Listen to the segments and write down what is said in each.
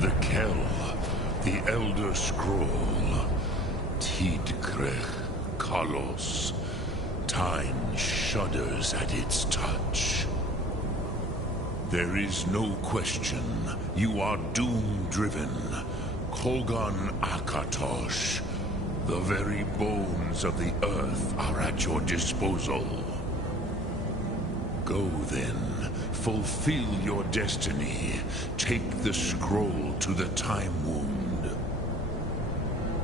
The Kell, the Elder Scroll, Tidkrech Kalos. Time shudders at its touch. There is no question. You are doom-driven. Kogan Akatosh. The very bones of the earth are at your disposal. Go then. Fulfill your destiny. Take the scroll to the Time Wound.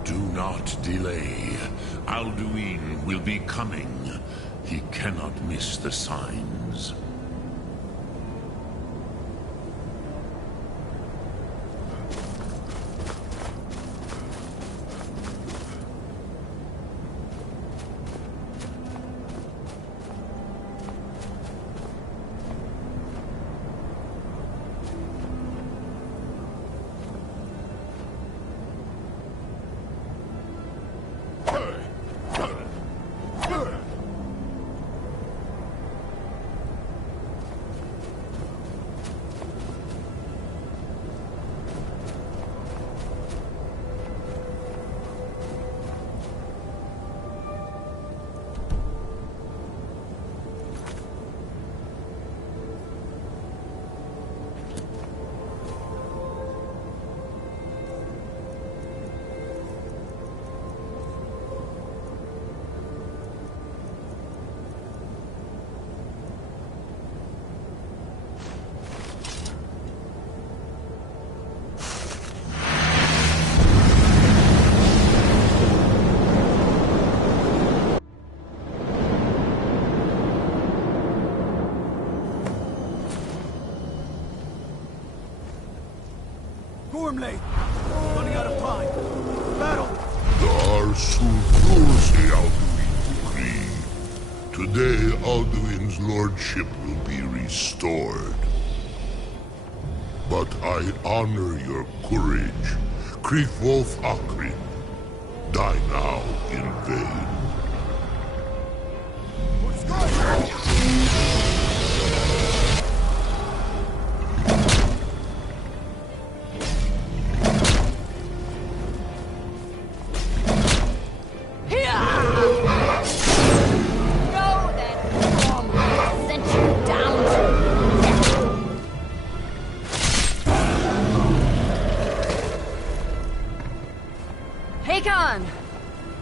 Do not delay. Alduin will be coming. He cannot miss the signs. Gormley! Running out of time! Battle! Dar Sulfursi Alduin decree. Today Alduin's lordship will be restored. But I honor your courage. Kriegwolf Akrin. Die now in vain. What's going on?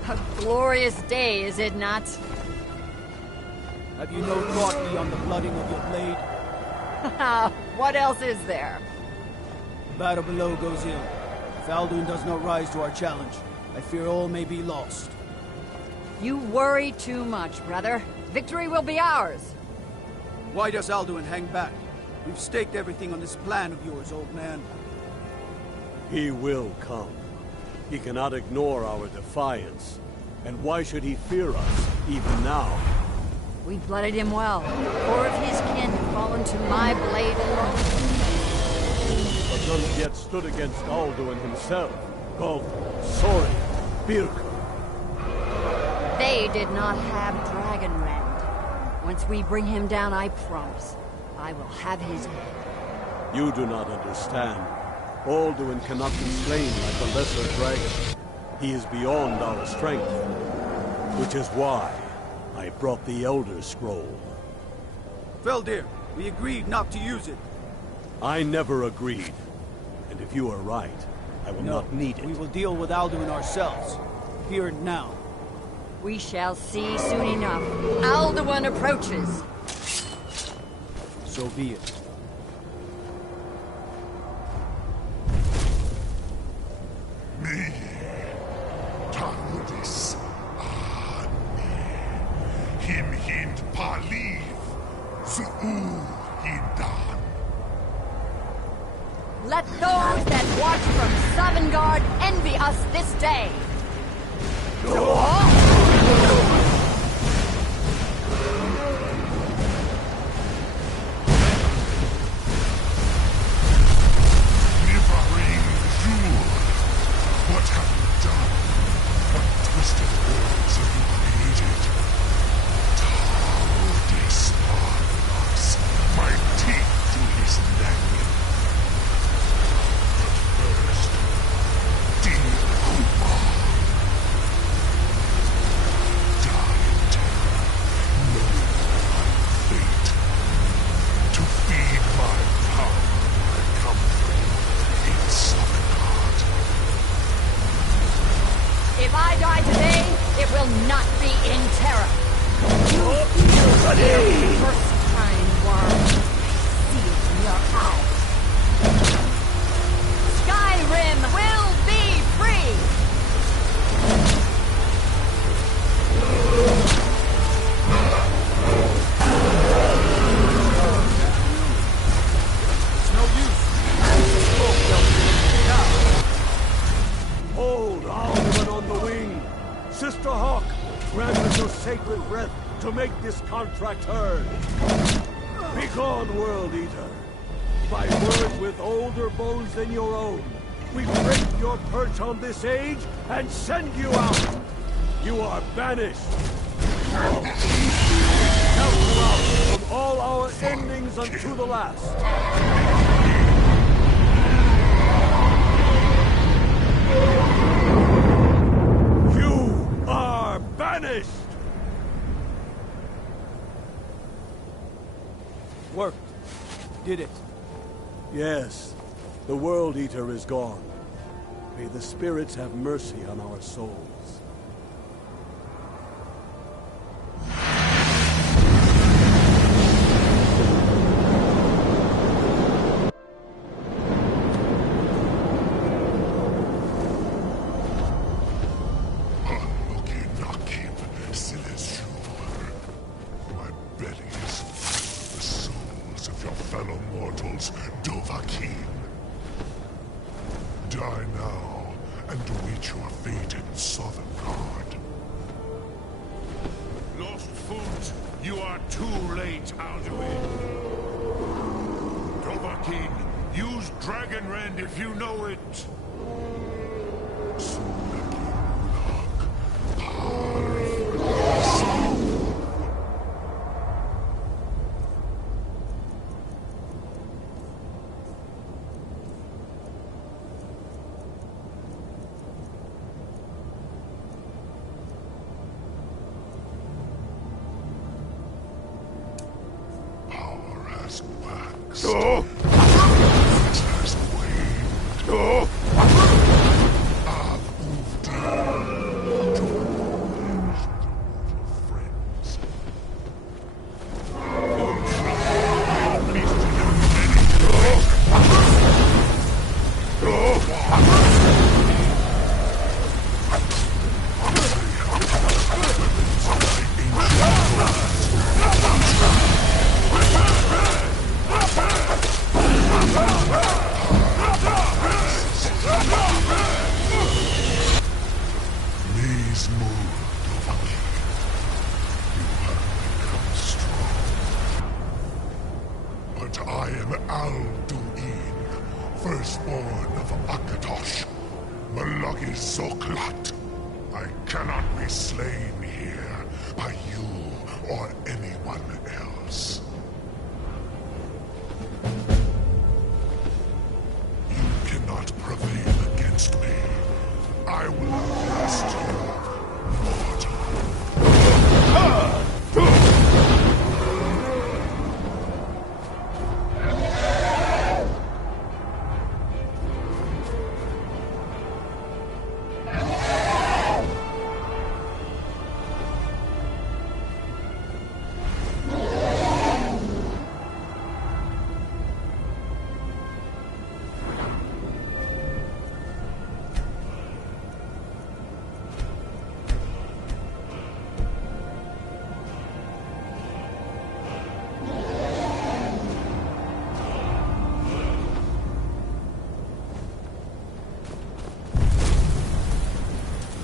A glorious day, is it not? Have you no thought beyond the blooding of your blade? What else is there? The battle below goes ill. If Alduin does not rise to our challenge, I fear all may be lost. You worry too much, brother. Victory will be ours. Why does Alduin hang back? We've staked everything on this plan of yours, old man. He will come. He cannot ignore our defiance. And why should he fear us, even now? We blooded him well. Four of his kin have fallen to my blade alone. But none yet stood against Alduin himself. Gulf, Sori, Birk. They did not have Dragonrend. Once we bring him down, I promise, I will have his head. You do not understand. Alduin cannot be slain like a lesser dragon. He is beyond our strength. Which is why I brought the Elder Scroll. Feldir, we agreed not to use it. I never agreed. And if you are right, I will not need it. We will deal with Alduin ourselves. Here and now. We shall see soon enough. Alduin approaches. So be it. Me, Tarudis, him hind paliv, Zuu hindan. Let those that watch from Sovngarde envy us this day. Nivarin Jur, what have you done? What twisted worlds have you created? Tarudis Parnas, my teeth to his neck. will not be in terror. First time, worm. See it in your eyes. Skyrim will be free! It's no use. Hold, Alderman on the wing. Sister Hawk, grant us your sacred breath to make this contract heard. Begone, World Eater. By word with older bones than your own, we break your perch on this age and send you out. You are banished. Count you out from all our endings unto the last. You are banished! Worked. Did it. Yes, the World Eater is gone. May the spirits have mercy on our souls. My belly is full of the souls of your fellow mortals, Dovahkiin. Die now, and await your fate in Sovngarde. Lost Foot, you are too late, Alduin. Dovahkiin, use Dragonrend if you know it. Has waxed. It has waned. I've moved in to acknowledge the mortal friends. Please move, Dovahkiin. You have become strong. But I am Alduin, firstborn of Akatosh, Malagi Zoklat. I cannot be slain here by you or anyone else. You cannot prevail against me. I will outlast you, mortal.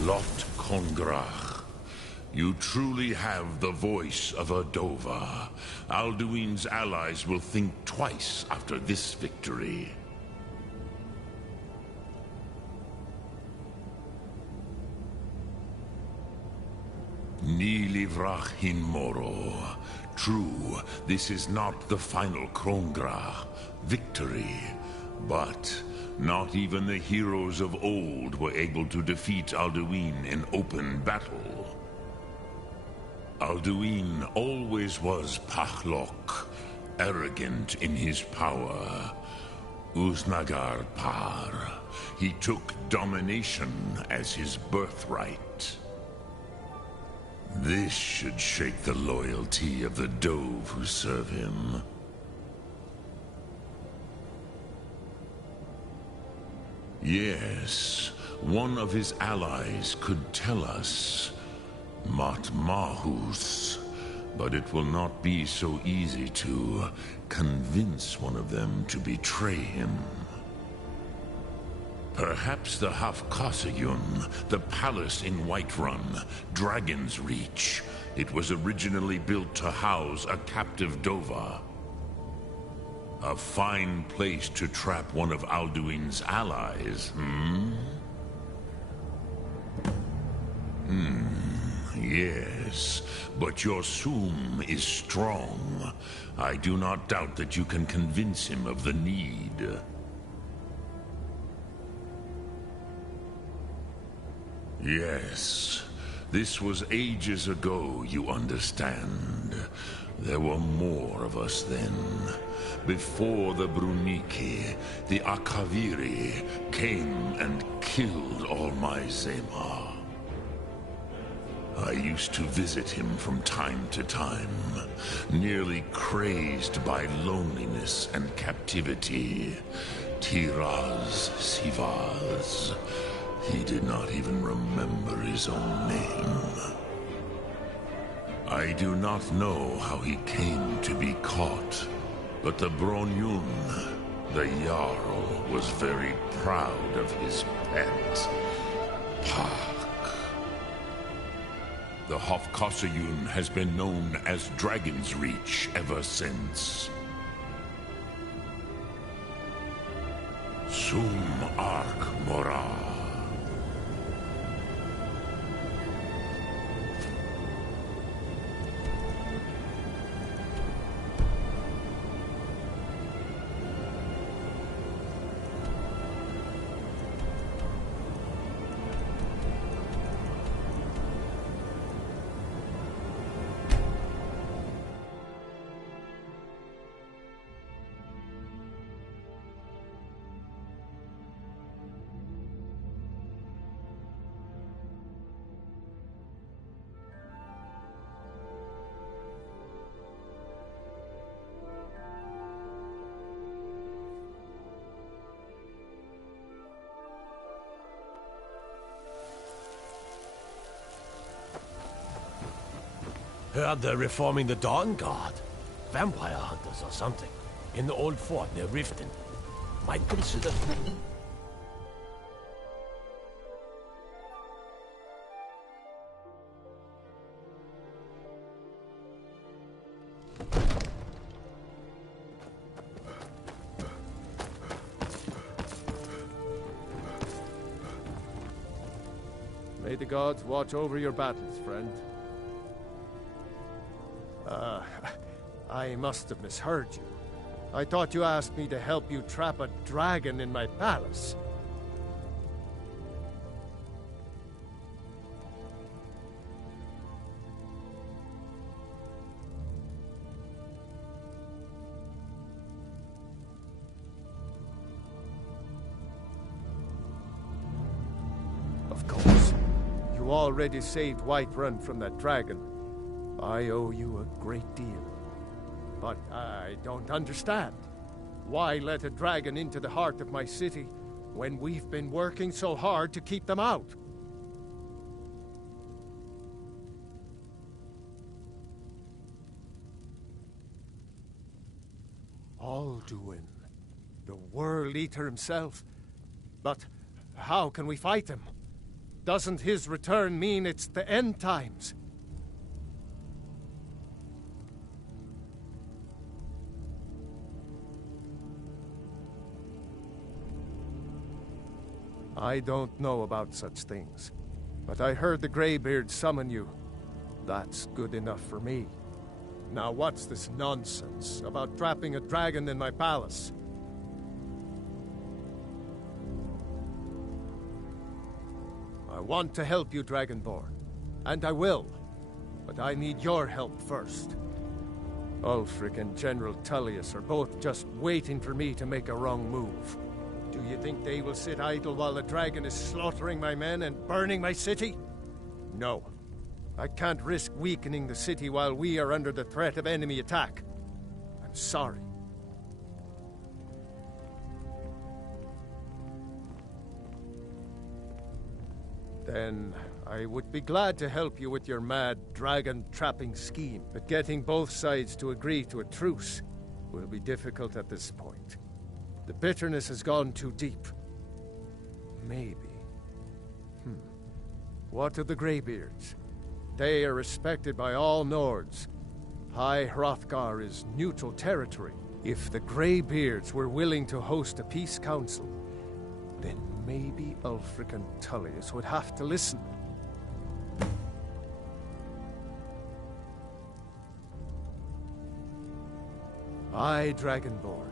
Lot Kongrach, you truly have the voice of a Dova. Alduin's allies will think twice after this victory. Nilivrach hin Moro. True, this is not the final Krongra victory, but not even the heroes of old were able to defeat Alduin in open battle. Alduin always was Pachlok, arrogant in his power. Uznagar Par. He took domination as his birthright. This should shake the loyalty of the Dove who serve him. Yes, one of his allies could tell us. Matmahus. But it will not be so easy to convince one of them to betray him. Perhaps the Hafkasayun, the palace in Whiterun, Dragon's Reach. It was originally built to house a captive Dova. A fine place to trap one of Alduin's allies, Yes, but your Soom is strong. I do not doubt that you can convince him of the need. Yes, this was ages ago, you understand. There were more of us then. Before the Bruniki, the Akaviri came and killed all my Zema. I used to visit him from time to time, nearly crazed by loneliness and captivity. Tiraz Sivaz. He did not even remember his own name. I do not know how he came to be caught, but the Bronyun, the Jarl, was very proud of his pet, Pak. The Hofkosayun has been known as Dragon's Reach ever since. Sum Ark Mora. Heard they're reforming the Dawn Guard. Vampire hunters or something. In the old fort near Riften. Might consider... May the gods watch over your battles, friend. I must have misheard you. I thought you asked me to help you trap a dragon in my palace. Of course. You already saved Whiterun from that dragon. I owe you a great deal. But I don't understand. Why let a dragon into the heart of my city when we've been working so hard to keep them out? Alduin, the World Eater himself. But how can we fight him? Doesn't his return mean it's the end times? I don't know about such things, but I heard the Greybeard summon you. That's good enough for me. Now what's this nonsense about trapping a dragon in my palace? I want to help you, Dragonborn, and I will, but I need your help first. Ulfric and General Tullius are both just waiting for me to make a wrong move. Do you think they will sit idle while the dragon is slaughtering my men and burning my city? No. I can't risk weakening the city while we are under the threat of enemy attack. I'm sorry. Then I would be glad to help you with your mad dragon-trapping scheme, but getting both sides to agree to a truce will be difficult at this point. The bitterness has gone too deep. Maybe. What of the Greybeards? They are respected by all Nords. High Hrothgar is neutral territory. If the Greybeards were willing to host a peace council, then maybe Ulfric and Tullius would have to listen. Aye, Dragonborn.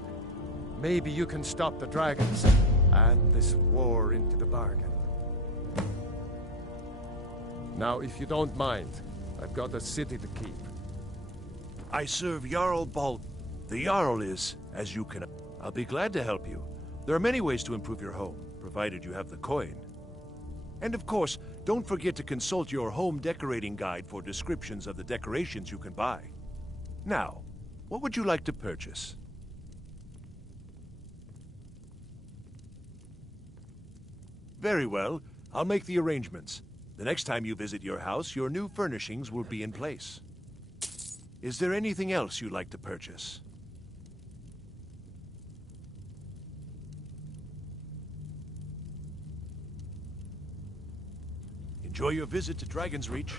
Maybe you can stop the dragons, and this war into the bargain. Now, if you don't mind, I've got a city to keep. I serve Jarl Bald. The Jarl is, as you can... I'll be glad to help you. There are many ways to improve your home, provided you have the coin. And of course, don't forget to consult your home decorating guide for descriptions of the decorations you can buy. Now, what would you like to purchase? Very well. I'll make the arrangements. The next time you visit your house, your new furnishings will be in place. Is there anything else you'd like to purchase? Enjoy your visit to Dragon's Reach.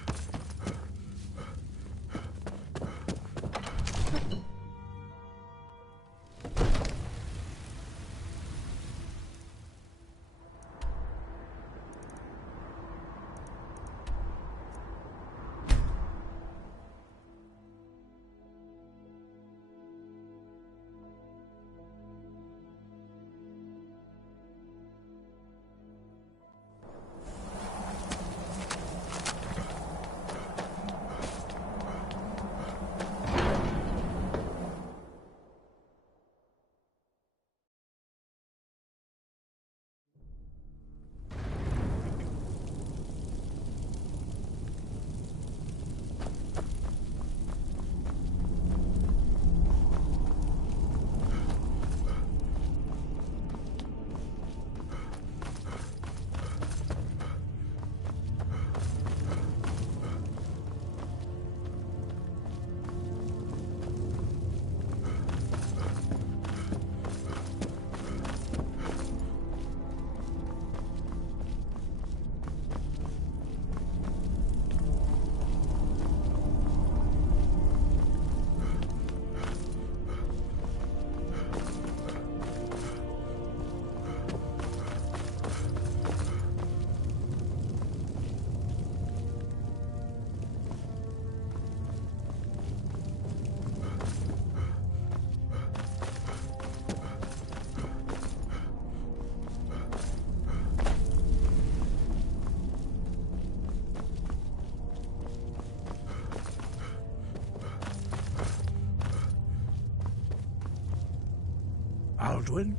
Alduin?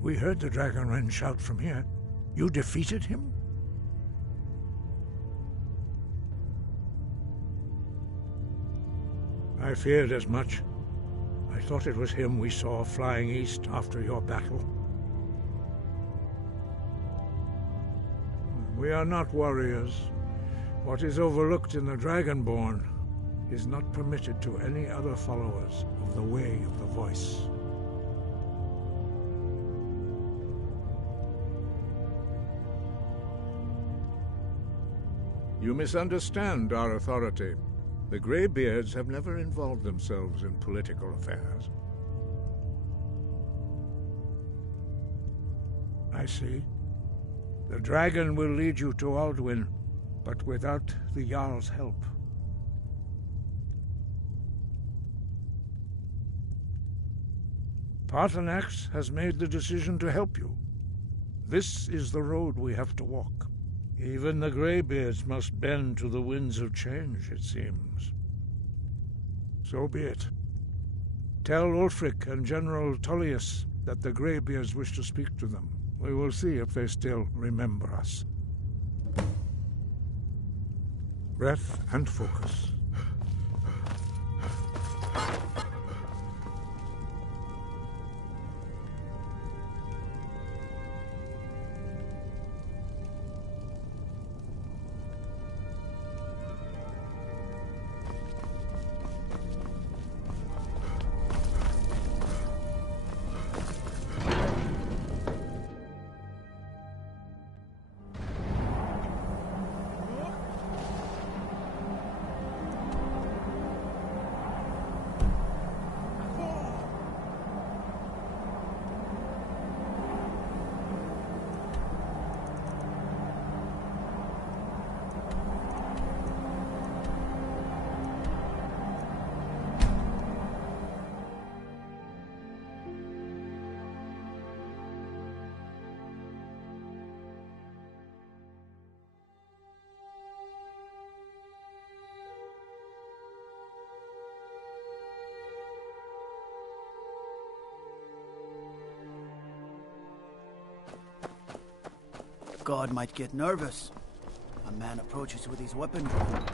We heard the Dragonren shout from here. You defeated him? I feared as much. I thought it was him we saw flying east after your battle. We are not warriors. What is overlooked in the Dragonborn is not permitted to any other followers of the Way of the Voice. You misunderstand our authority. The Greybeards have never involved themselves in political affairs. I see. The dragon will lead you to Alduin, but without the Jarl's help. Paarthurnax has made the decision to help you. This is the road we have to walk. Even the Greybeards must bend to the winds of change, it seems. So be it. Tell Ulfric and General Tullius that the Greybeards wish to speak to them. We will see if they still remember us. Breath and focus. God might get nervous. A man approaches with his weapon drawn.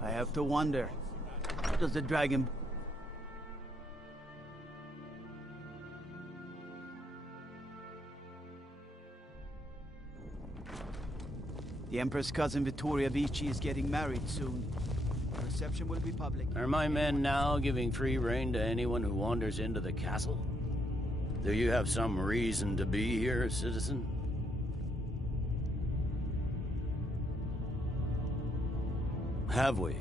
I have to wonder, does the dragon... The Empress' cousin Vittoria Vici is getting married soon. The reception will be public. Are my men now giving free rein to anyone who wanders into the castle? Do you have some reason to be here, citizen? Have we?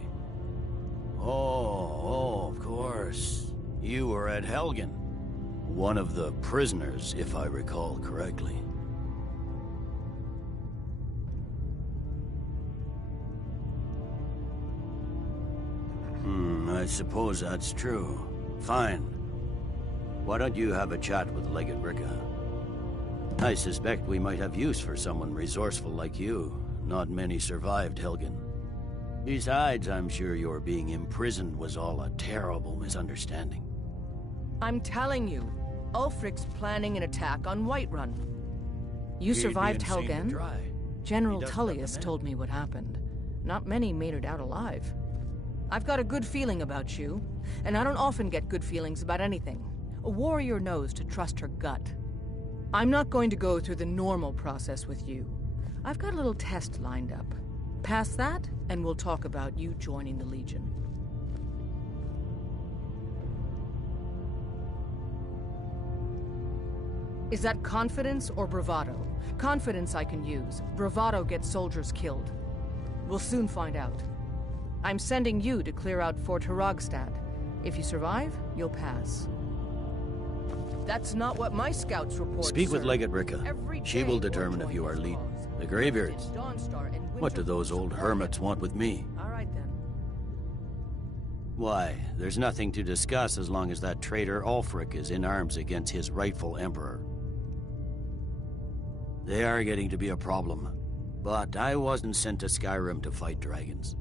Oh, of course. You were at Helgen. One of the prisoners, if I recall correctly. I suppose that's true. Fine. Why don't you have a chat with Legate Ricca? I suspect we might have use for someone resourceful like you. Not many survived Helgen. Besides, I'm sure your being imprisoned was all a terrible misunderstanding. I'm telling you, Ulfric's planning an attack on Whiterun. You survived Helgen? General Tullius told me what happened. Not many made it out alive. I've got a good feeling about you, and I don't often get good feelings about anything. A warrior knows to trust her gut. I'm not going to go through the normal process with you. I've got a little test lined up. Pass that, and we'll talk about you joining the Legion. Is that confidence or bravado? Confidence I can use. Bravado gets soldiers killed. We'll soon find out. I'm sending you to clear out Fort Hrogstad. If you survive, you'll pass. That's not what my scouts report. Speak with Legate Ricca. She will determine if you are lead. The Greybeards. What do those old hermits want with me? All right then. Why, there's nothing to discuss as long as that traitor Ulfric is in arms against his rightful emperor. They are getting to be a problem. But I wasn't sent to Skyrim to fight dragons.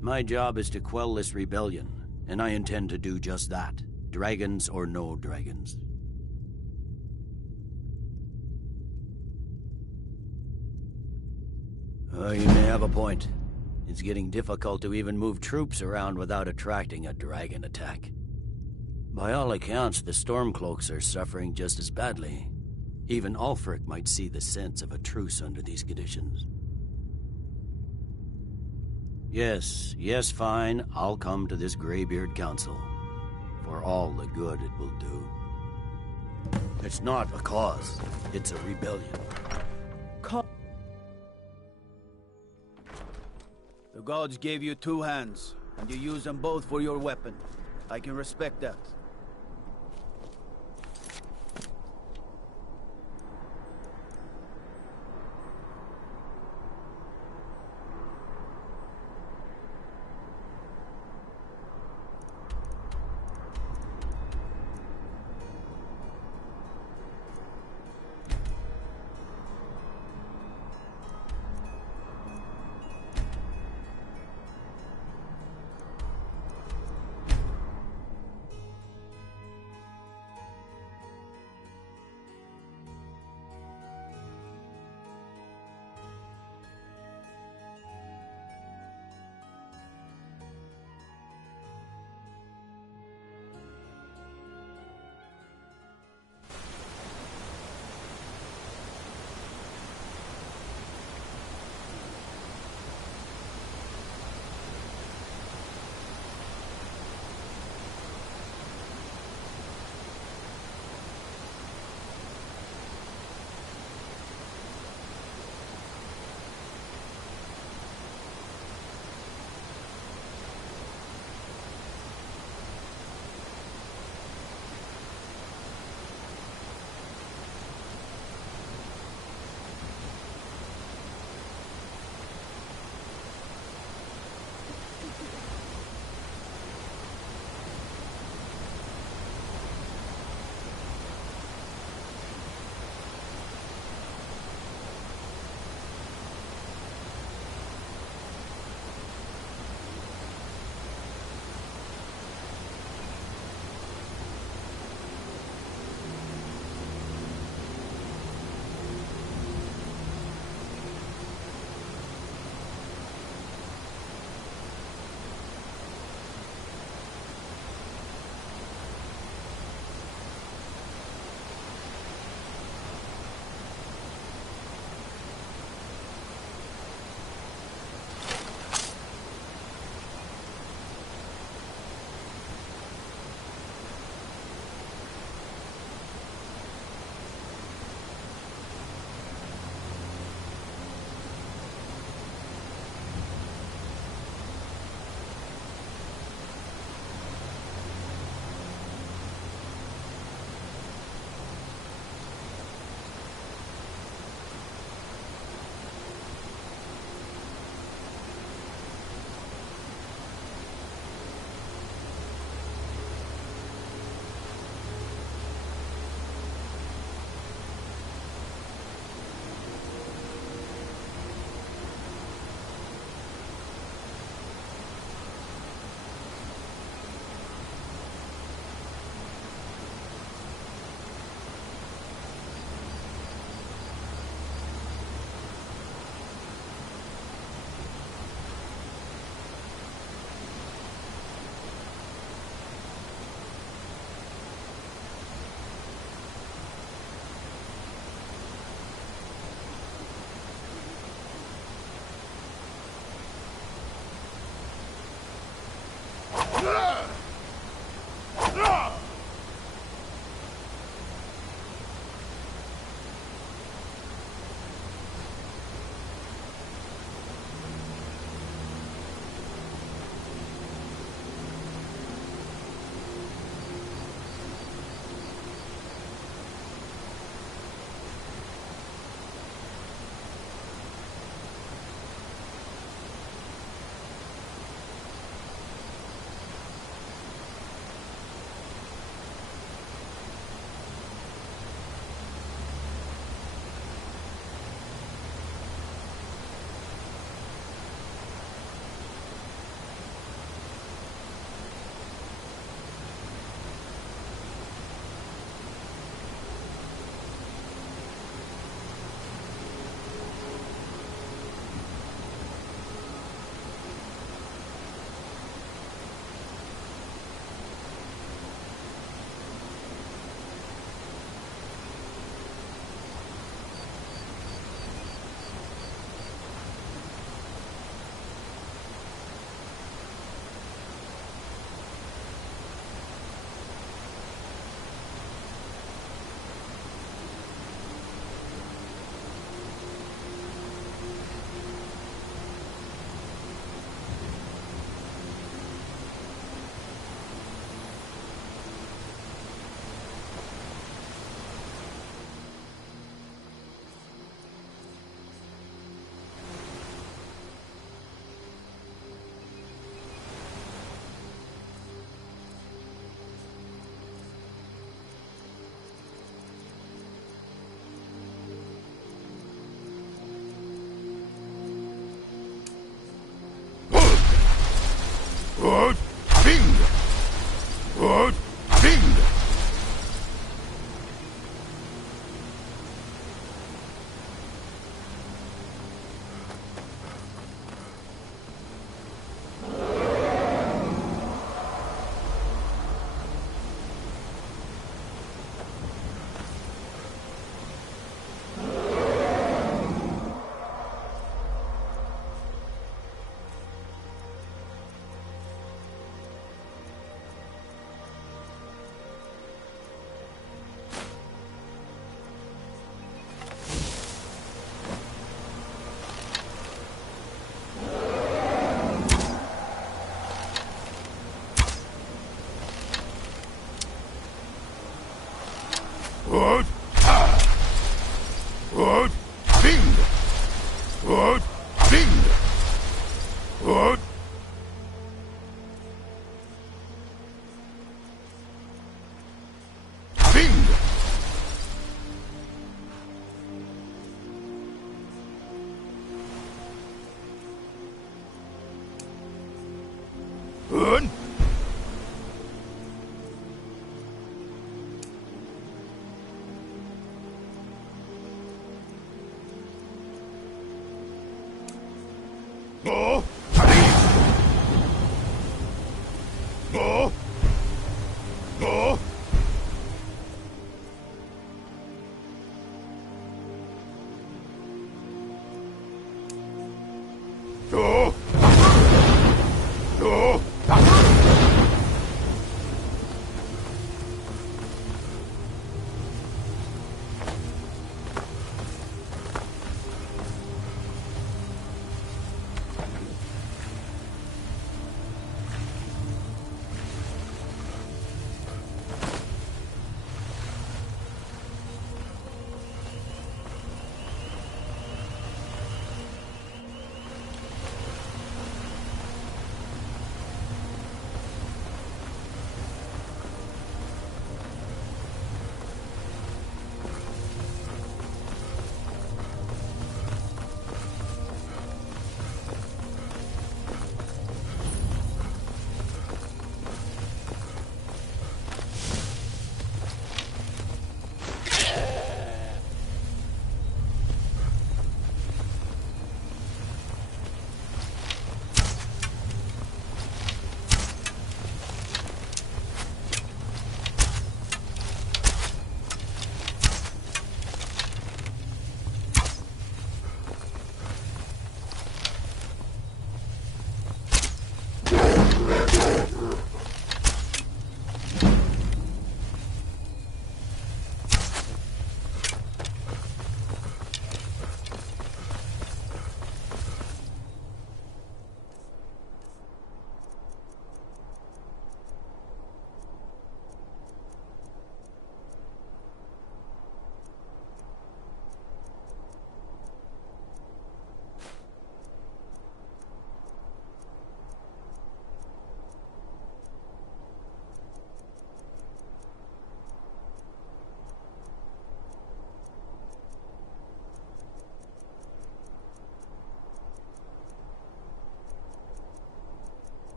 My job is to quell this rebellion, and I intend to do just that. Dragons or no dragons. You may have a point. It's getting difficult to even move troops around without attracting a dragon attack. By all accounts, the Stormcloaks are suffering just as badly. Even Ulfric might see the sense of a truce under these conditions. Yes, fine. I'll come to this Greybeard Council. For all the good it will do. It's not a cause. It's a rebellion. The gods gave you two hands, and you use them both for your weapon. I can respect that.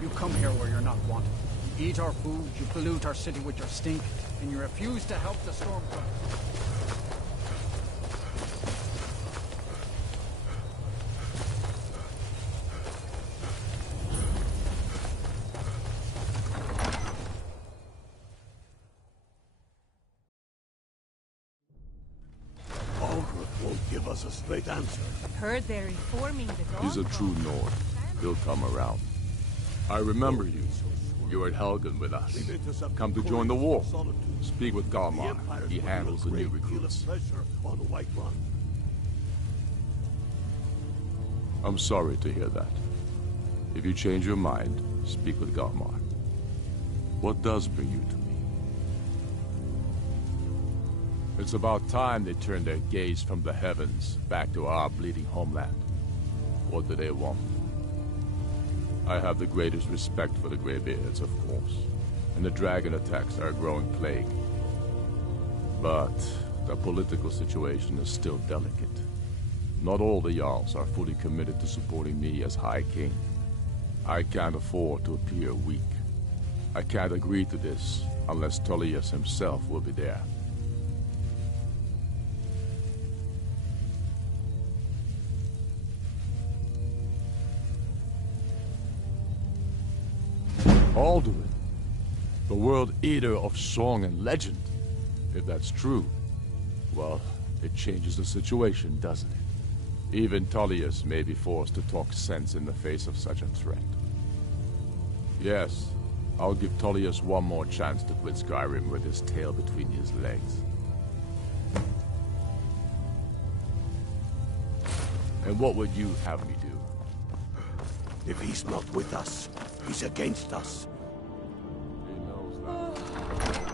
You come here where you're not wanted. eat our food, you pollute our city with your stink, and you refuse to help the Stormcloaks. Won't give us a straight answer. Heard they're reforming the Dawn. He's a true Nord. He'll come around. I remember you. You were at Helgen with us. Come to join the war. Speak with Galmar. He handles the new recruits. I'm sorry to hear that. If you change your mind, speak with Galmar. What does bring you to me? It's about time they turned their gaze from the heavens back to our bleeding homeland. What do they want? I have the greatest respect for the Greybeards, of course, and the dragon attacks are a growing plague. But the political situation is still delicate. Not all the Jarls are fully committed to supporting me as High King. I can't afford to appear weak. I can't agree to this unless Tullius himself will be there. Alduin, the World Eater of song and legend. If that's true, well, it changes the situation, doesn't it? Even Tullius may be forced to talk sense in the face of such a threat. Yes, I'll give Tullius one more chance to quit Skyrim with his tail between his legs. And what would you have me do? If he's not with us, he's against us. He knows that.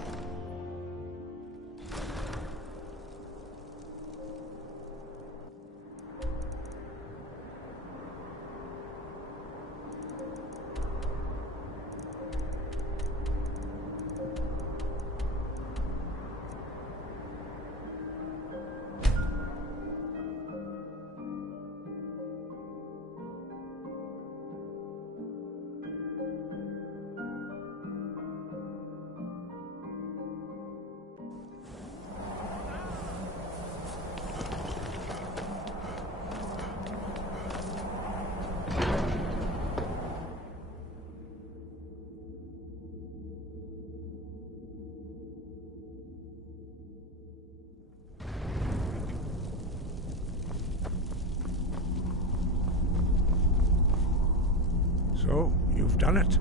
So, you've done it.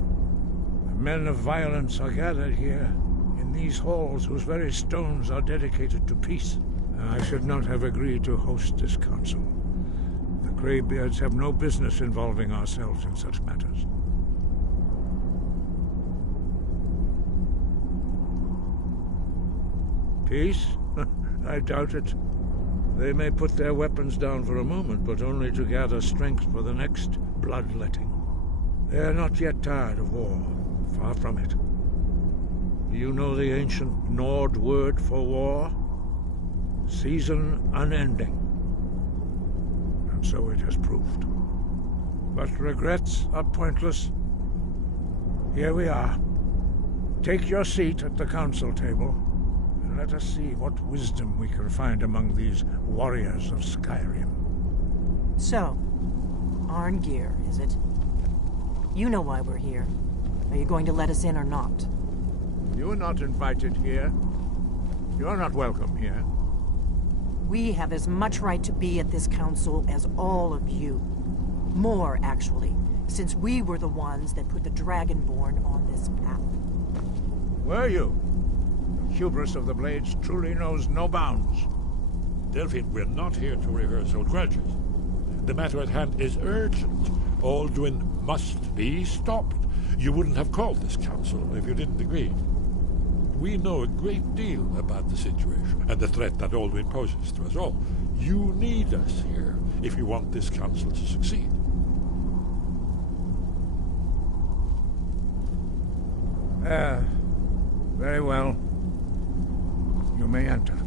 The men of violence are gathered here, in these halls whose very stones are dedicated to peace. I should not have agreed to host this council. The Greybeards have no business involving ourselves in such matters. Peace? I doubt it. They may put their weapons down for a moment, but only to gather strength for the next bloodletting. They are not yet tired of war. Far from it. Do you know the ancient Nord word for war? Season unending. And so it has proved. But regrets are pointless. Here we are. Take your seat at the council table, and let us see what wisdom we can find among these warriors of Skyrim. So, Arngeir, is it? You know why we're here. Are you going to let us in or not? You're not invited here. You're not welcome here. We have as much right to be at this council as all of you. More, actually, since we were the ones that put the Dragonborn on this path. Were you? The hubris of the Blades truly knows no bounds. Delphine, we're not here to rehearse old grudges. The matter at hand is urgent. Alduin must be stopped. You wouldn't have called this council if you didn't agree. We know a great deal about the situation and the threat that Alduin poses to us all. You need us here if you want this council to succeed. Very well. You may enter.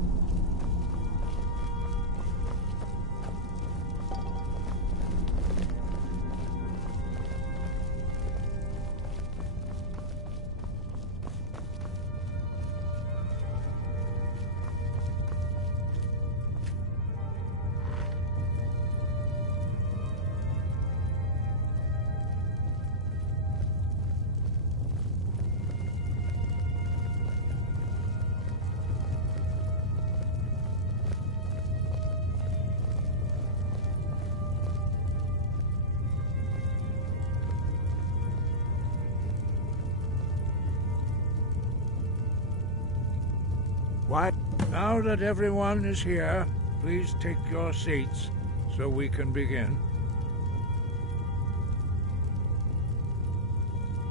quiet. Now that everyone is here, please take your seats so we can begin.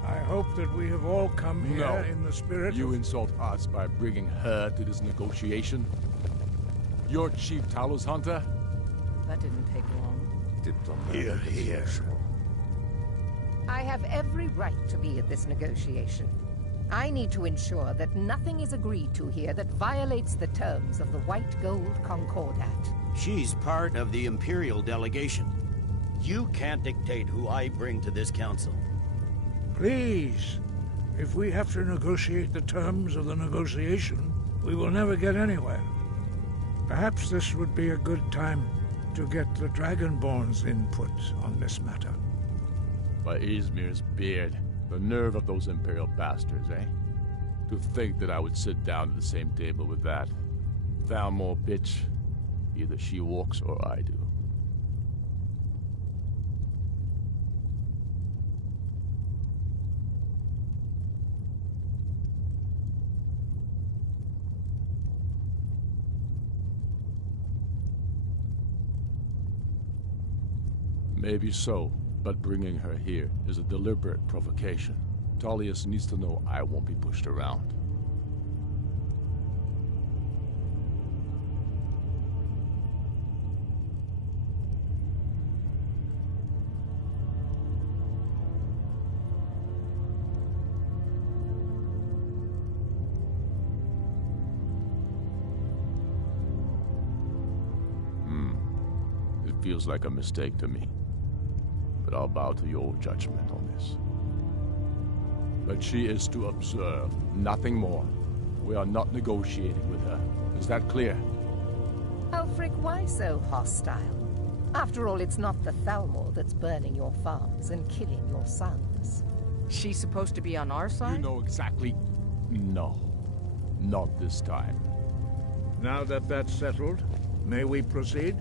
I hope that we have all come here in the spirit You insult us by bringing her to this negotiation? You're Chief Talos Hunter? That didn't take long. Here. I have every right to be at this negotiation. I need to ensure that nothing is agreed to here that violates the terms of the White Gold Concordat. She's part of the Imperial delegation. You can't dictate who I bring to this council. Please, if we have to negotiate the terms of the negotiation, we will never get anywhere. Perhaps this would be a good time to get the Dragonborn's input on this matter. By Izmir's beard, the nerve of those Imperial bastards, eh? To think that I would sit down at the same table with that. Thalmor bitch. Either she walks or I do. Maybe so, but bringing her here is a deliberate provocation. Tullius needs to know I won't be pushed around. It feels like a mistake to me. But I'll bow to your judgment on this. But she is to observe, nothing more. We are not negotiating with her. Is that clear? Ulfric, why so hostile? After all, it's not the Thalmor that's burning your farms and killing your sons. She's supposed to be on our side? You know exactly... No. Not this time. Now that that's settled, may we proceed?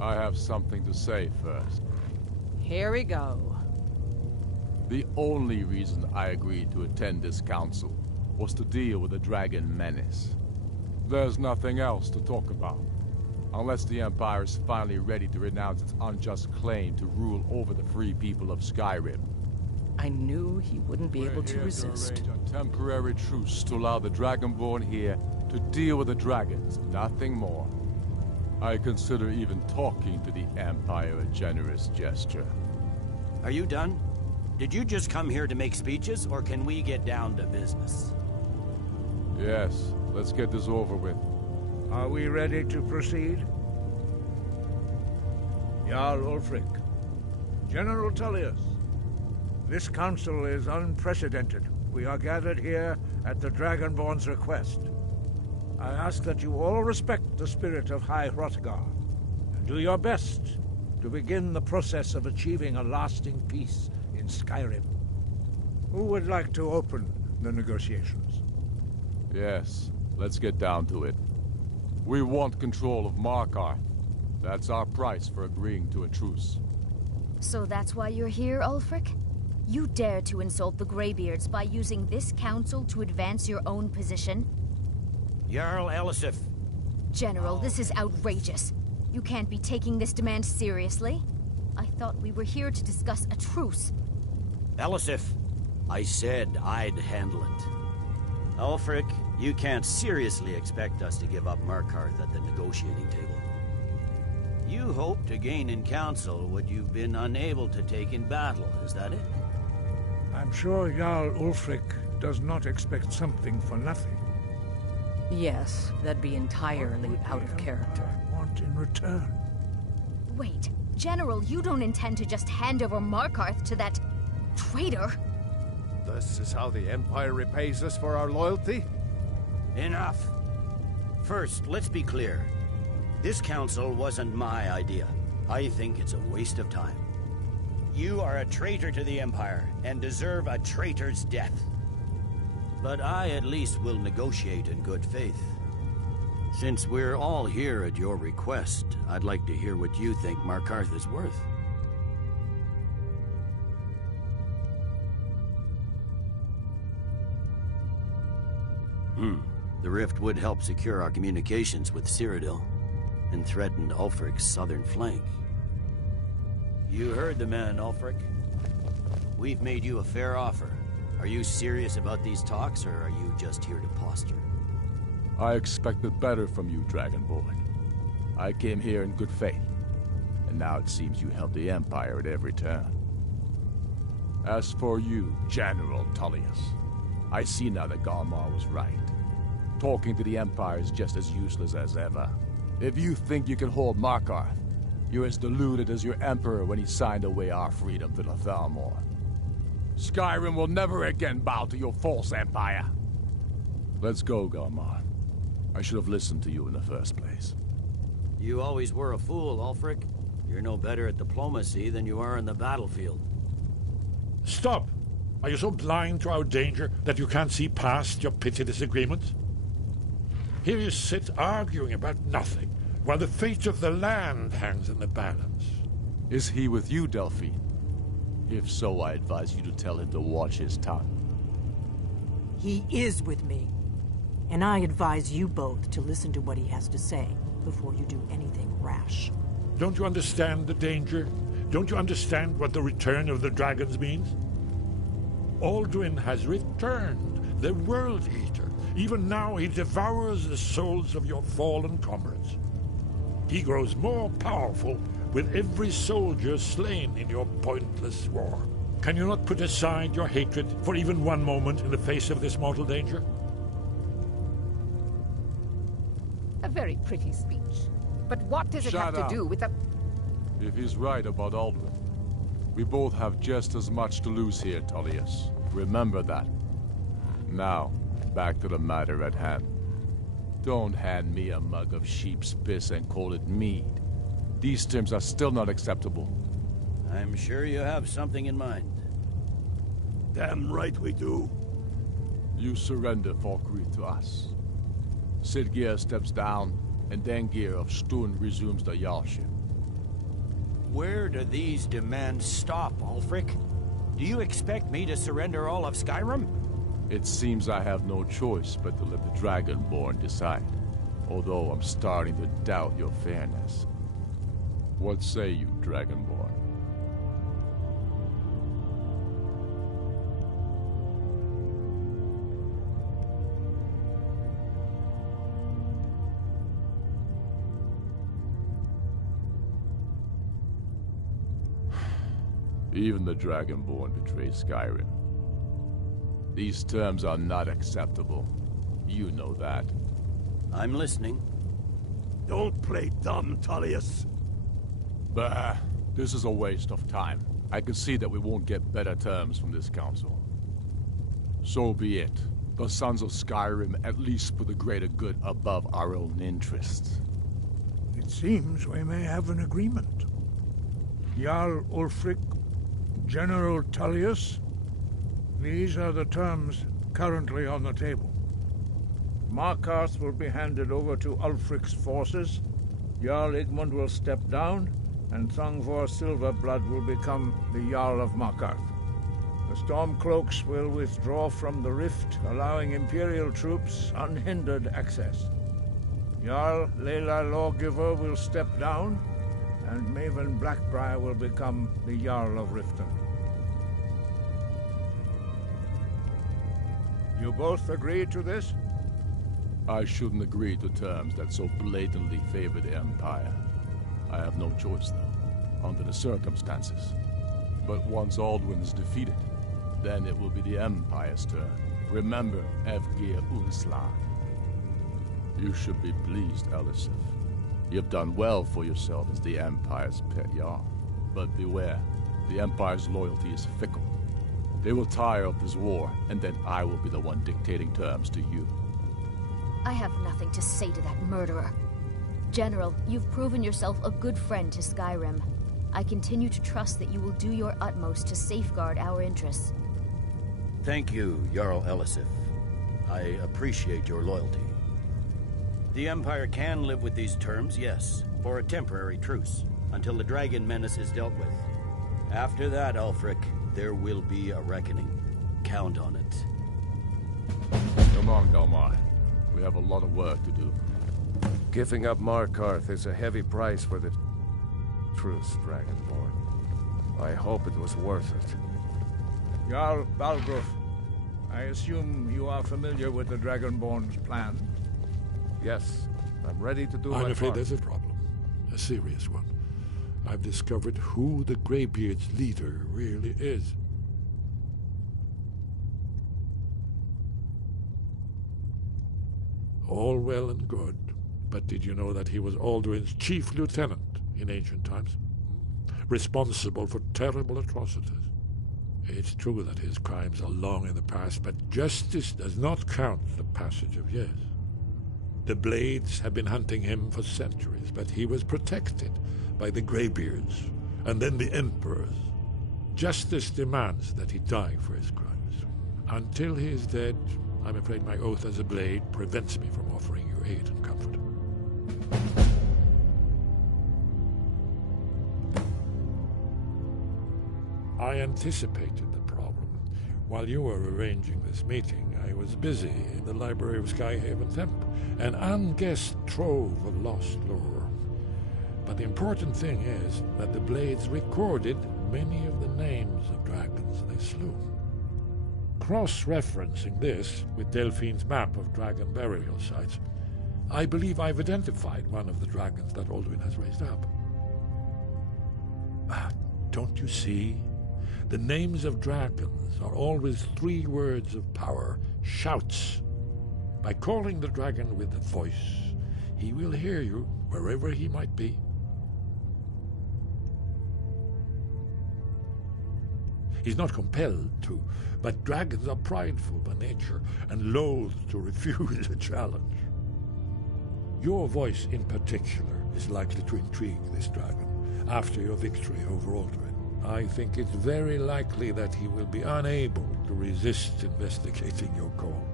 I have something to say first. Here we go. The only reason I agreed to attend this council was to deal with the dragon menace. There's nothing else to talk about. Unless the Empire is finally ready to renounce its unjust claim to rule over the free people of Skyrim. I knew he wouldn't be able to resist. To arrange a temporary truce to allow the Dragonborn here to deal with the dragons, nothing more. I consider even talking to the Empire a generous gesture. Are you done? Did you just come here to make speeches, or can we get down to business? Yes, let's get this over with. Are we ready to proceed? Jarl Ulfric, General Tullius, this council is unprecedented. We are gathered here at the Dragonborn's request. I ask that you all respect the spirit of High Hrothgar, and do your best to begin the process of achieving a lasting peace in Skyrim. Who would like to open the negotiations? Yes, let's get down to it. We want control of Markarth. That's our price for agreeing to a truce. So that's why you're here, Ulfric? You dare to insult the Greybeards by using this council to advance your own position? Jarl Elisif. General, this is outrageous. You can't be taking this demand seriously. I thought we were here to discuss a truce. Elisif, I said I'd handle it. Ulfric, you can't seriously expect us to give up Markarth at the negotiating table. You hope to gain in council what you've been unable to take in battle, is that it? I'm sure Jarl Ulfric does not expect something for nothing. Yes, that'd be entirely out of character. Want in return? Wait, General, you don't intend to just hand over Markarth to that traitor? This is how the Empire repays us for our loyalty? Enough. First, let's be clear. This council wasn't my idea. I think it's a waste of time. You are a traitor to the Empire and deserve a traitor's death. But I at least will negotiate in good faith. Since we're all here at your request, I'd like to hear what you think Markarth is worth. The rift would help secure our communications with Cyrodiil, and threatened Ulfric's southern flank. You heard the man, Ulfric. We've made you a fair offer. Are you serious about these talks, or are you just here to posture? I expected better from you, Dragonborn. I came here in good faith, and now it seems you help the Empire at every turn. As for you, General Tullius, I see now that Galmar was right. Talking to the Empire is just as useless as ever. If you think you can hold Markarth, you're as deluded as your Emperor when he signed away our freedom to the Thalmor. Skyrim will never again bow to your false empire. Let's go, Galmar. I should have listened to you in the first place. You always were a fool, Ulfric. You're no better at diplomacy than you are in the battlefield. Stop! Are you so blind to our danger that you can't see past your petty disagreements? Here you sit arguing about nothing, while the fate of the land hangs in the balance. Is he with you, Delphine? If so, I advise you to tell him to watch his tongue. He is with me. And I advise you both to listen to what he has to say before you do anything rash. Don't you understand the danger? Don't you understand what the return of the dragons means? Alduin has returned, the World Eater. Even now he devours the souls of your fallen comrades. He grows more powerful with every soldier slain in your pointless war. Can you not put aside your hatred for even one moment in the face of this mortal danger? A very pretty speech. But what does it have to do with the... If he's right about Alduin, we both have just as much to lose here, Tullius. Remember that. Now, back to the matter at hand. Don't hand me a mug of sheep's piss and call it mead. These terms are still not acceptable. I'm sure you have something in mind. Damn right we do. You surrender Falkreath to us. Sidgeir steps down, and Dengir of Stun resumes the Jarlship. Where do these demands stop, Ulfric? Do you expect me to surrender all of Skyrim? It seems I have no choice but to let the Dragonborn decide, although I'm starting to doubt your fairness. What say you, Dragonborn? Even the Dragonborn betray Skyrim. These terms are not acceptable. You know that. I'm listening. Don't play dumb, Tullius. Bah, this is a waste of time. I can see that we won't get better terms from this council. So be it. The Sons of Skyrim at least put the greater good above our own interests. It seems we may have an agreement. Jarl Ulfric, General Tullius, these are the terms currently on the table. Markarth will be handed over to Ulfric's forces, Jarl Igmund will step down, and Thongvor Silverblood will become the Jarl of Markarth. The Stormcloaks will withdraw from the rift, allowing Imperial troops unhindered access. Jarl Layla Lawgiver will step down, and Maven Blackbriar will become the Jarl of Riften. You both agree to this? I shouldn't agree to terms that so blatantly favor the Empire. I have no choice, though, under the circumstances. But once Alduin is defeated, then it will be the Empire's turn. Remember, Evgir Unslag. You should be pleased, Elisif. You've done well for yourself as the Empire's pet Jarl. But beware, the Empire's loyalty is fickle. They will tire of this war, and then I will be the one dictating terms to you. I have nothing to say to that murderer. General, you've proven yourself a good friend to Skyrim. I continue to trust that you will do your utmost to safeguard our interests. Thank you, Jarl Elisif. I appreciate your loyalty. The Empire can live with these terms, yes, for a temporary truce, until the dragon menace is dealt with. After that, Ulfric, there will be a reckoning. Count on it. Come on, Galmar. We have a lot of work to do. Giving up Markarth is a heavy price for the truce, Dragonborn. I hope it was worth it. Jarl Balgruuf, I assume you are familiar with the Dragonborn's plan? Yes, I'm ready to do my I'm part. afraid there's a problem. A serious one. I've discovered who the Greybeard's leader really is. All well and good, but did you know that he was Alduin's chief lieutenant in ancient times? Responsible for terrible atrocities. It's true that his crimes are long in the past, but justice does not count the passage of years. The Blades have been hunting him for centuries, but he was protected by the Greybeards, and then the Emperors. Justice demands that he die for his crimes. Until he is dead, I'm afraid my oath as a Blade prevents me from offering you aid and comfort. I anticipated the problem. While you were arranging this meeting, I was busy in the library of Skyhaven Temple, an unguessed trove of lost lore. But the important thing is that the Blades recorded many of the names of dragons they slew. Cross-referencing this with Delphine's map of dragon burial sites, I believe I've identified one of the dragons that Alduin has raised up. Don't you see? The names of dragons are always 3 words of power, shouts. By calling the dragon with a voice, he will hear you wherever he might be. He's not compelled to, but dragons are prideful by nature and loath to refuse a challenge. Your voice in particular is likely to intrigue this dragon after your victory over Alduin. I think it's very likely that he will be unable to resist investigating your call.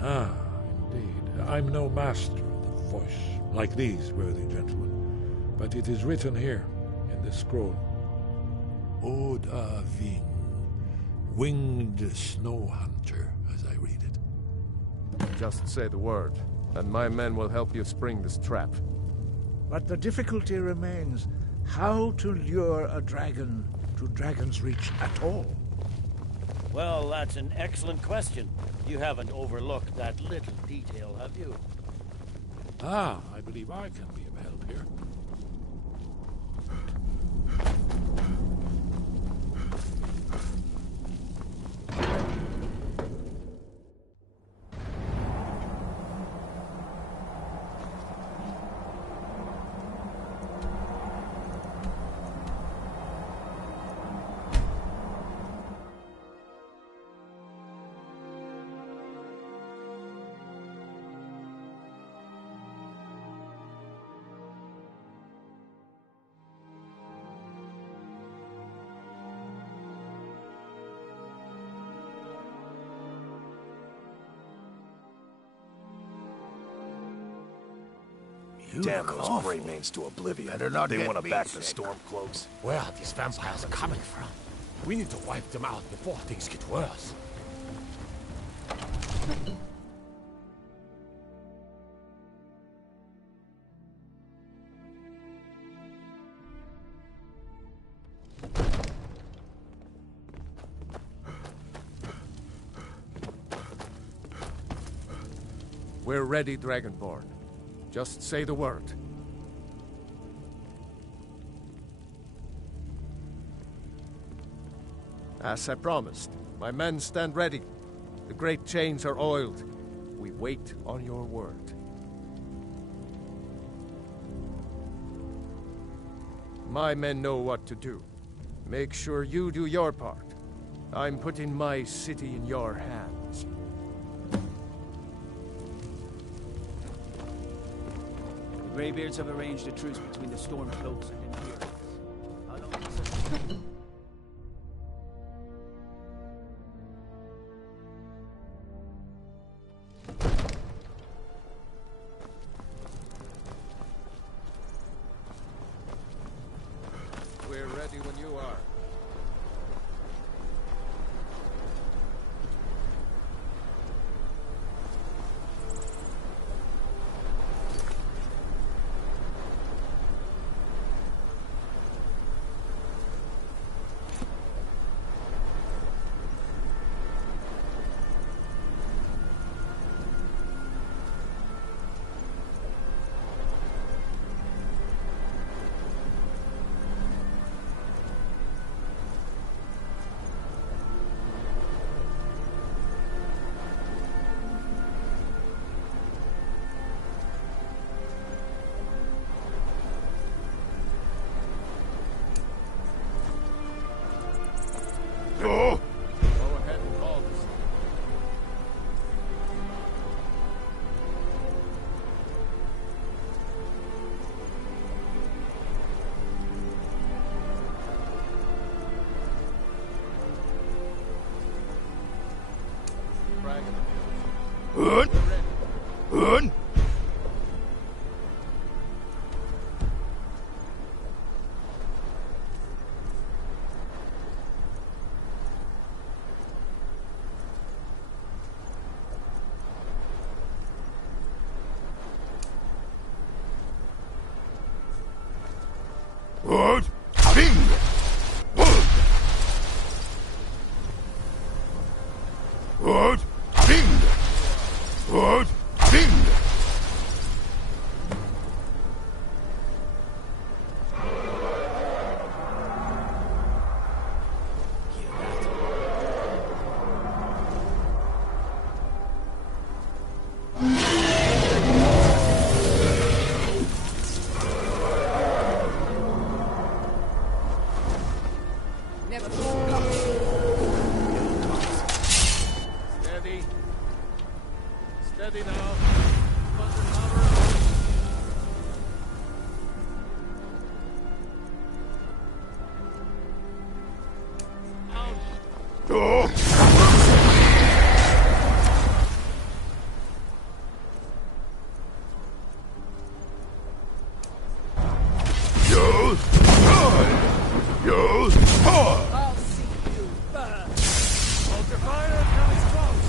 Ah, indeed. I'm no master of the voice, like these worthy gentlemen, but it is written here in this scroll. Oda Vin, winged snow hunter, as I read it. Just say the word, and my men will help you spring this trap. But the difficulty remains how to lure a dragon to Dragon's Reach at all. Well, that's an excellent question. You haven't overlooked that little detail, have you? Ah, I believe I can be of help here. Damn those Greymanes to oblivion. They want to back the Stormcloaks. Where are these vampires coming from? We need to wipe them out before things get worse. We're ready, Dragonborn. Just say the word. As I promised, my men stand ready. The great chains are oiled. We wait on your word. My men know what to do. Make sure you do your part. I'm putting my city in your hands. The Greybeards have arranged a truce between the Stormcloaks and Imperials. How long is it? We're ready when you are. Steady now. I'll see you burn. Ultrafire coming close.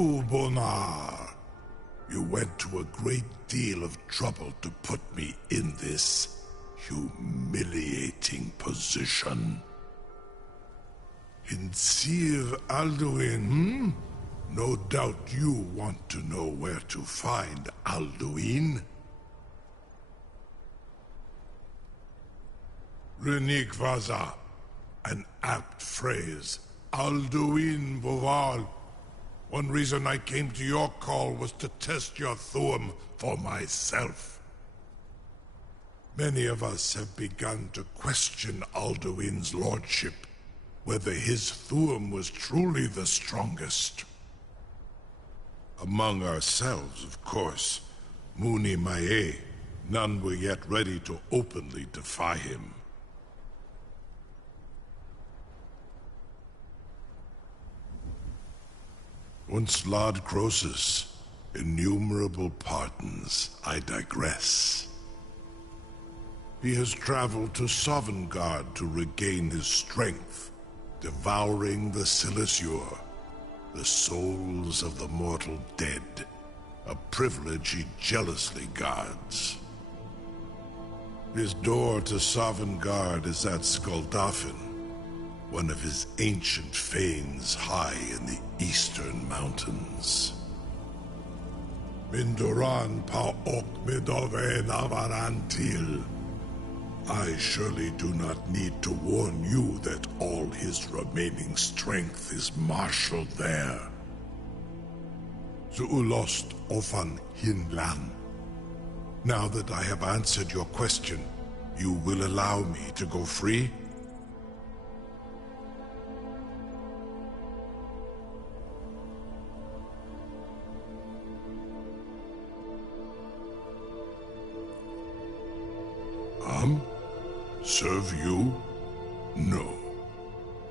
Ulbonar, you went to a great deal of trouble to put me in this humiliating position. In Sir Alduin, No doubt you want to know where to find Alduin. Renikvaza, an apt phrase. Alduin Boval. One reason I came to your call was to test your Thuum for myself. Many of us have begun to question Alduin's lordship, whether his Thuum was truly the strongest. Among ourselves, of course, Muni Mae, none were yet ready to openly defy him. Once Lord Croesus, innumerable pardons, I digress. He has traveled to Sovngarde to regain his strength, devouring the Silesur, the souls of the mortal dead, a privilege he jealously guards. His door to Sovngarde is at Skuldafn, one of his ancient fanes high in the eastern mountains. Mindoran pa ok midove navarantil. I surely do not need to warn you that all his remaining strength is marshaled there. Zuulost ofan hinlan. Now that I have answered your question, you will allow me to go free? Serve you? No.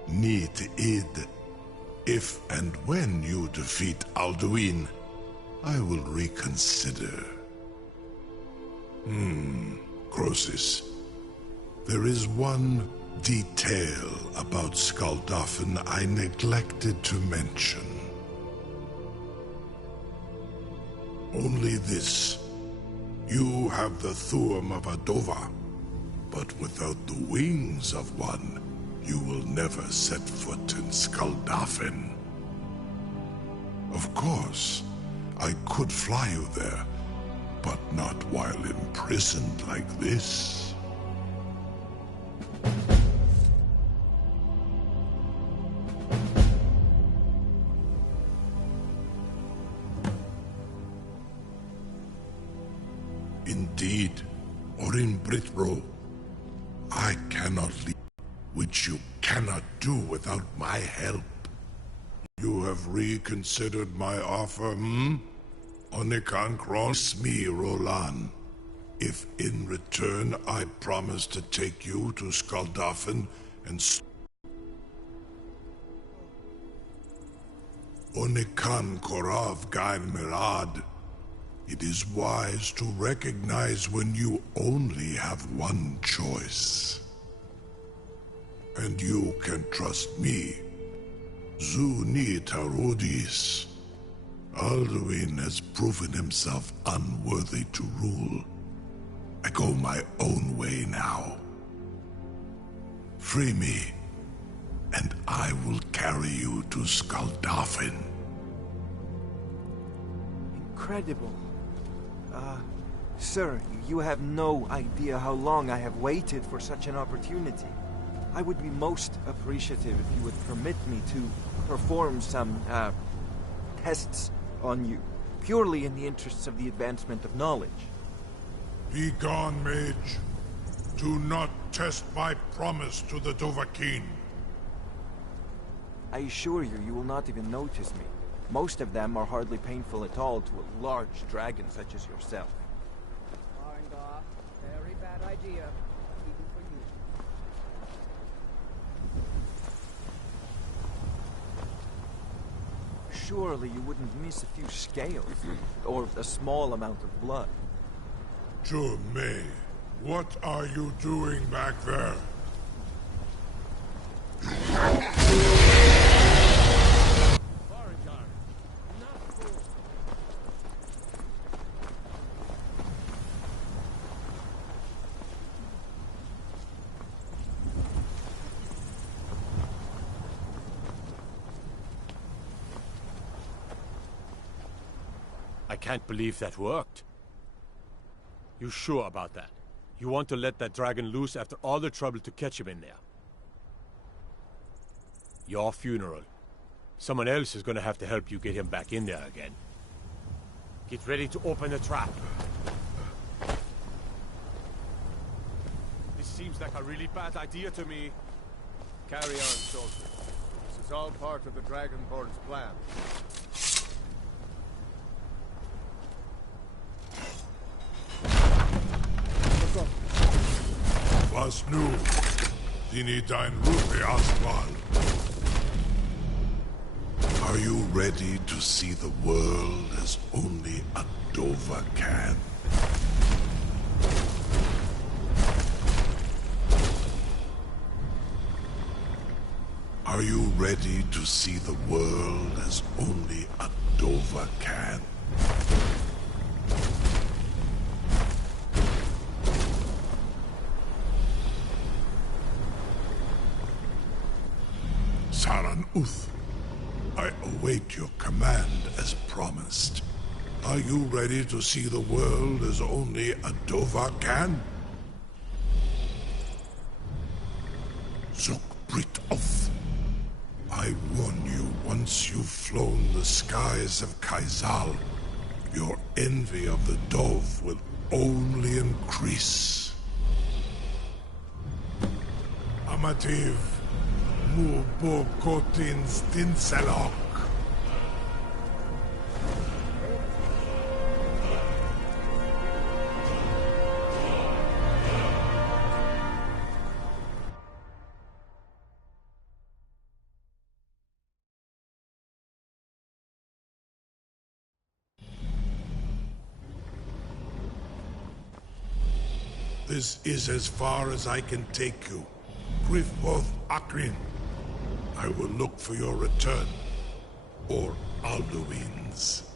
Need id. If and when you defeat Alduin, I will reconsider. Croesus. There is one detail about Skuldafn I neglected to mention. Only this. You have the Thurm of Adova, but without the wings of one, you will never set foot in Skuldafn. Of course, I could fly you there, but not while imprisoned like this. Indeed, or in Britbro, I cannot leave, which you cannot do without my help. You have reconsidered my offer, Onikan cross me, Rolan. If in return I promise to take you to Skuldafn and Onikan Korav Gair Mirad, it is wise to recognize when you only have one choice. And you can trust me. Zuni Tarudis. Alduin has proven himself unworthy to rule. I go my own way now. Free me, and I will carry you to Skuldafn. Incredible. Sir, you have no idea how long I have waited for such an opportunity. I would be most appreciative if you would permit me to perform some, tests on you, purely in the interests of the advancement of knowledge. Be gone, mage. Do not test my promise to the Dovahkiin. I assure you, you will not even notice me. Most of them are hardly painful at all to a large dragon such as yourself. Very bad idea, even for you. Surely you wouldn't miss a few scales, or a small amount of blood. May, what are you doing back there? I can't believe that worked. You sure about that? You want to let that dragon loose after all the trouble to catch him in there? Your funeral. Someone else is gonna have to help you get him back in there again. Get ready to open the trap. This seems like a really bad idea to me. Carry on, soldier. This is all part of the Dragonborn's plan. Was nu? Dini dein Rufe Aswan. Are you ready to see the world as only a Dova can? Are you ready to see the world as only a Dova can? Saran Uth, I await your command as promised. Are you ready to see the world as only a Dova can? Zuk Brit Oth, I warn you Once you've flown the skies of Kaizal, your envy of the dove will only increase. Amativ, Mubo Kotin Stinselok. This is as far as I can take you. Grifoth Akrin. I will look for your return. Or Alduin's.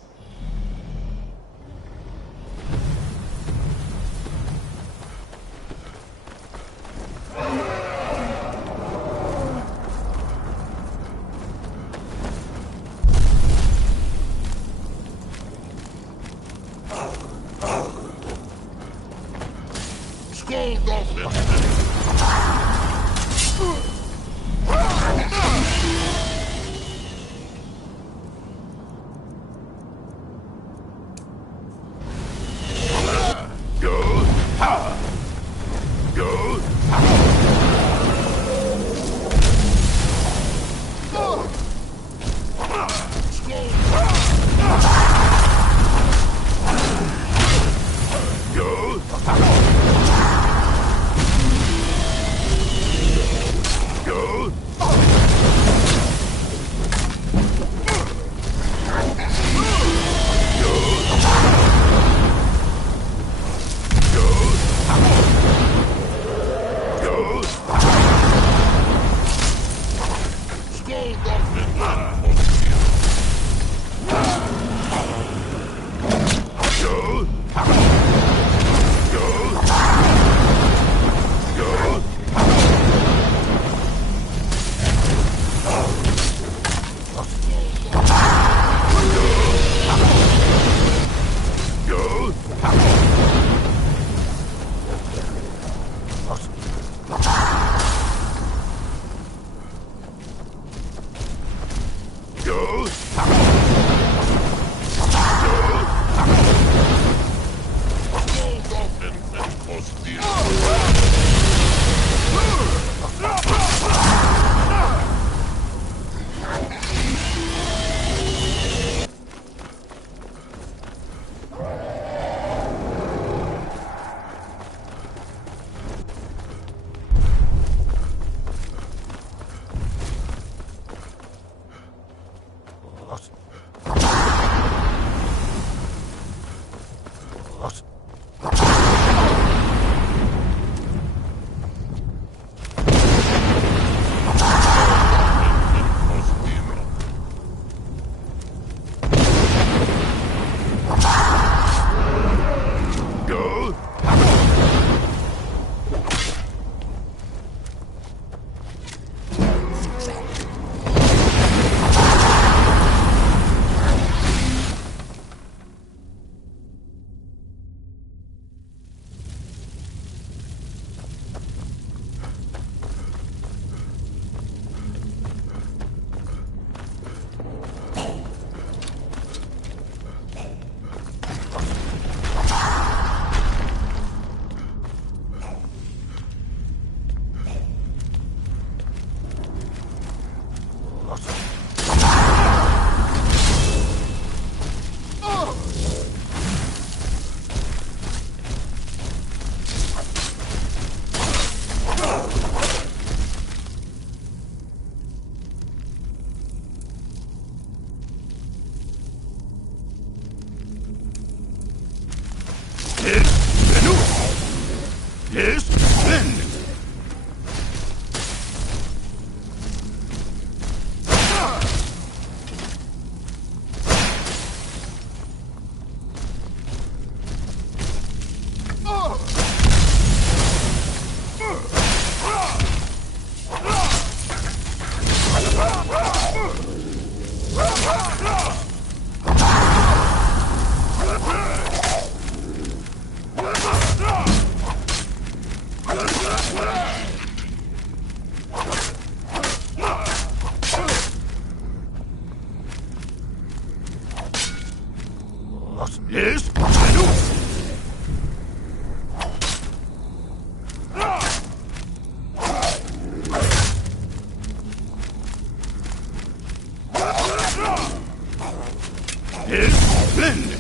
Yes? Splendid!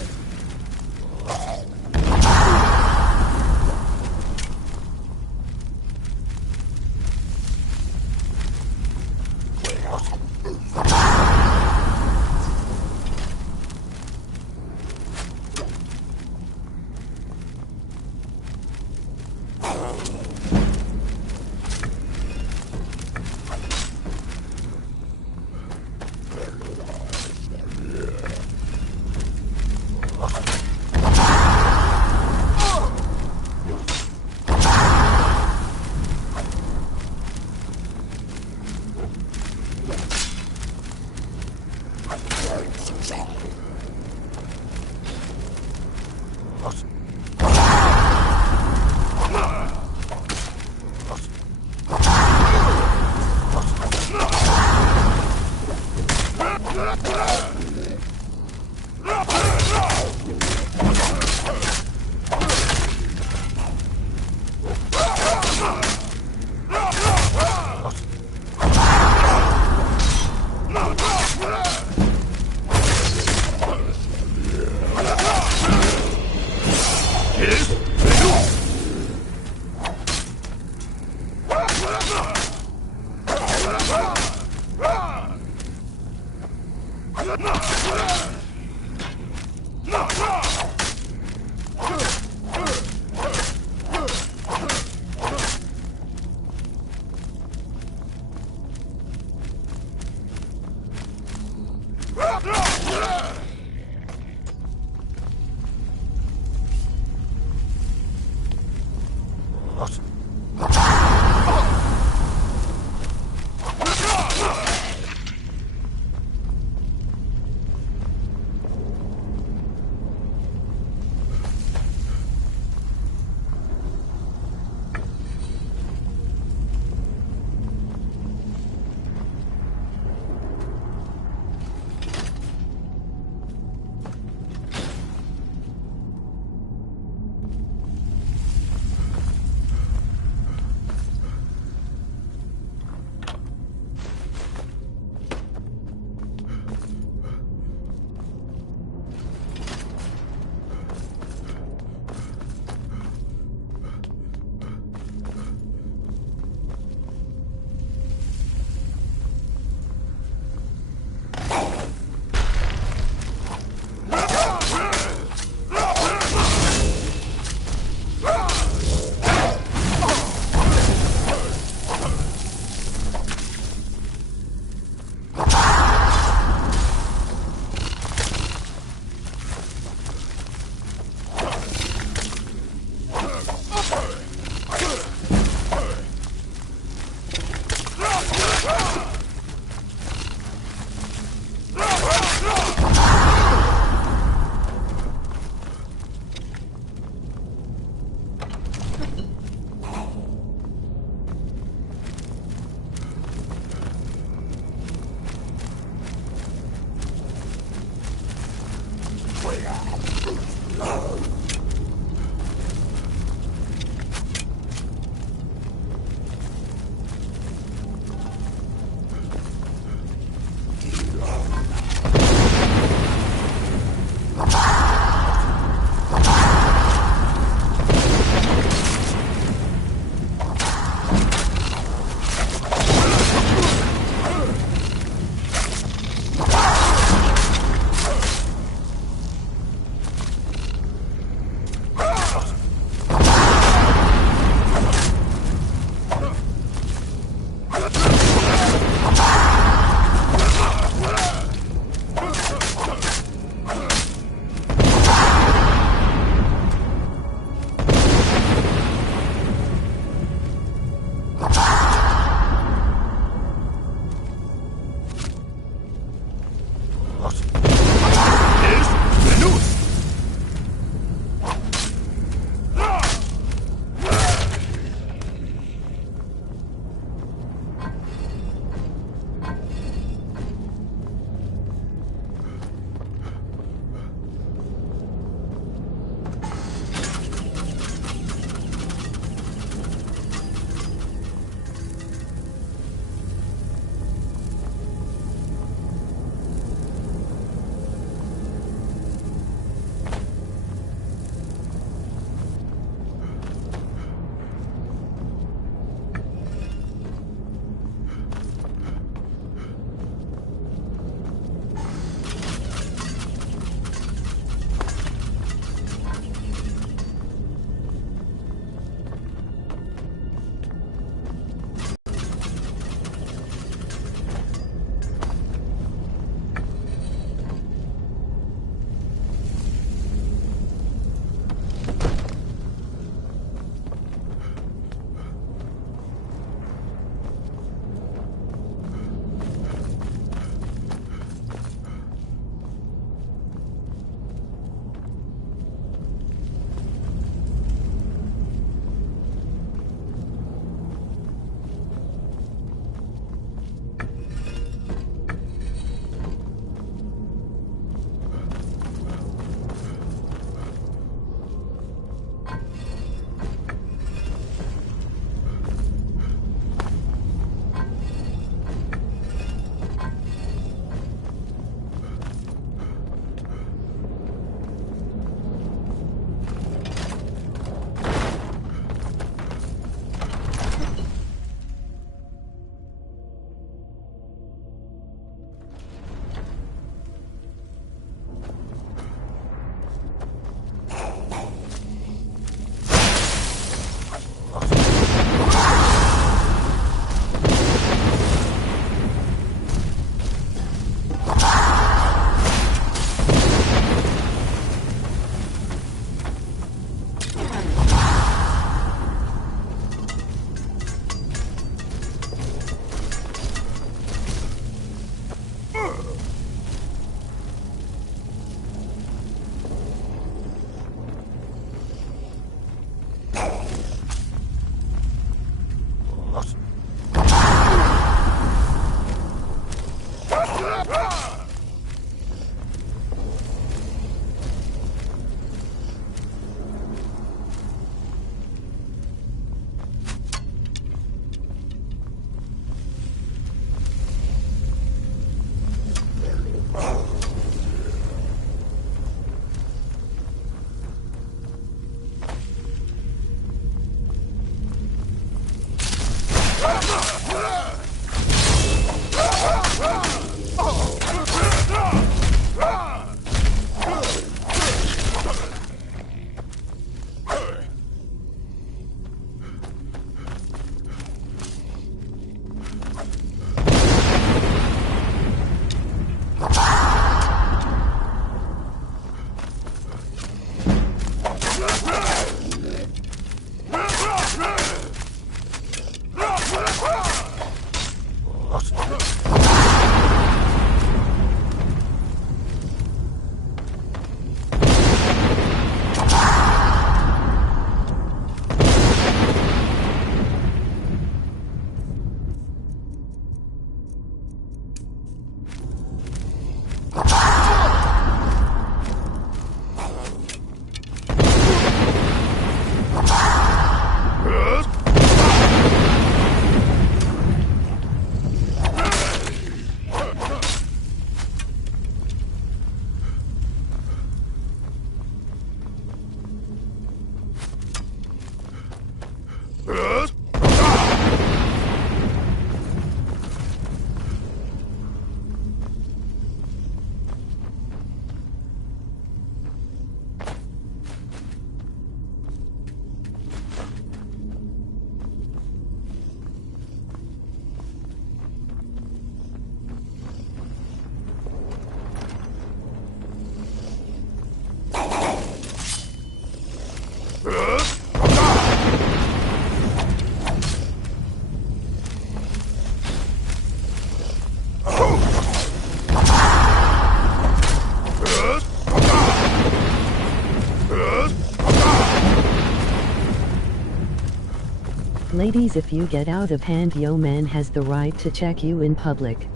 Ladies, if you get out of hand, yo man has the right to check you in public.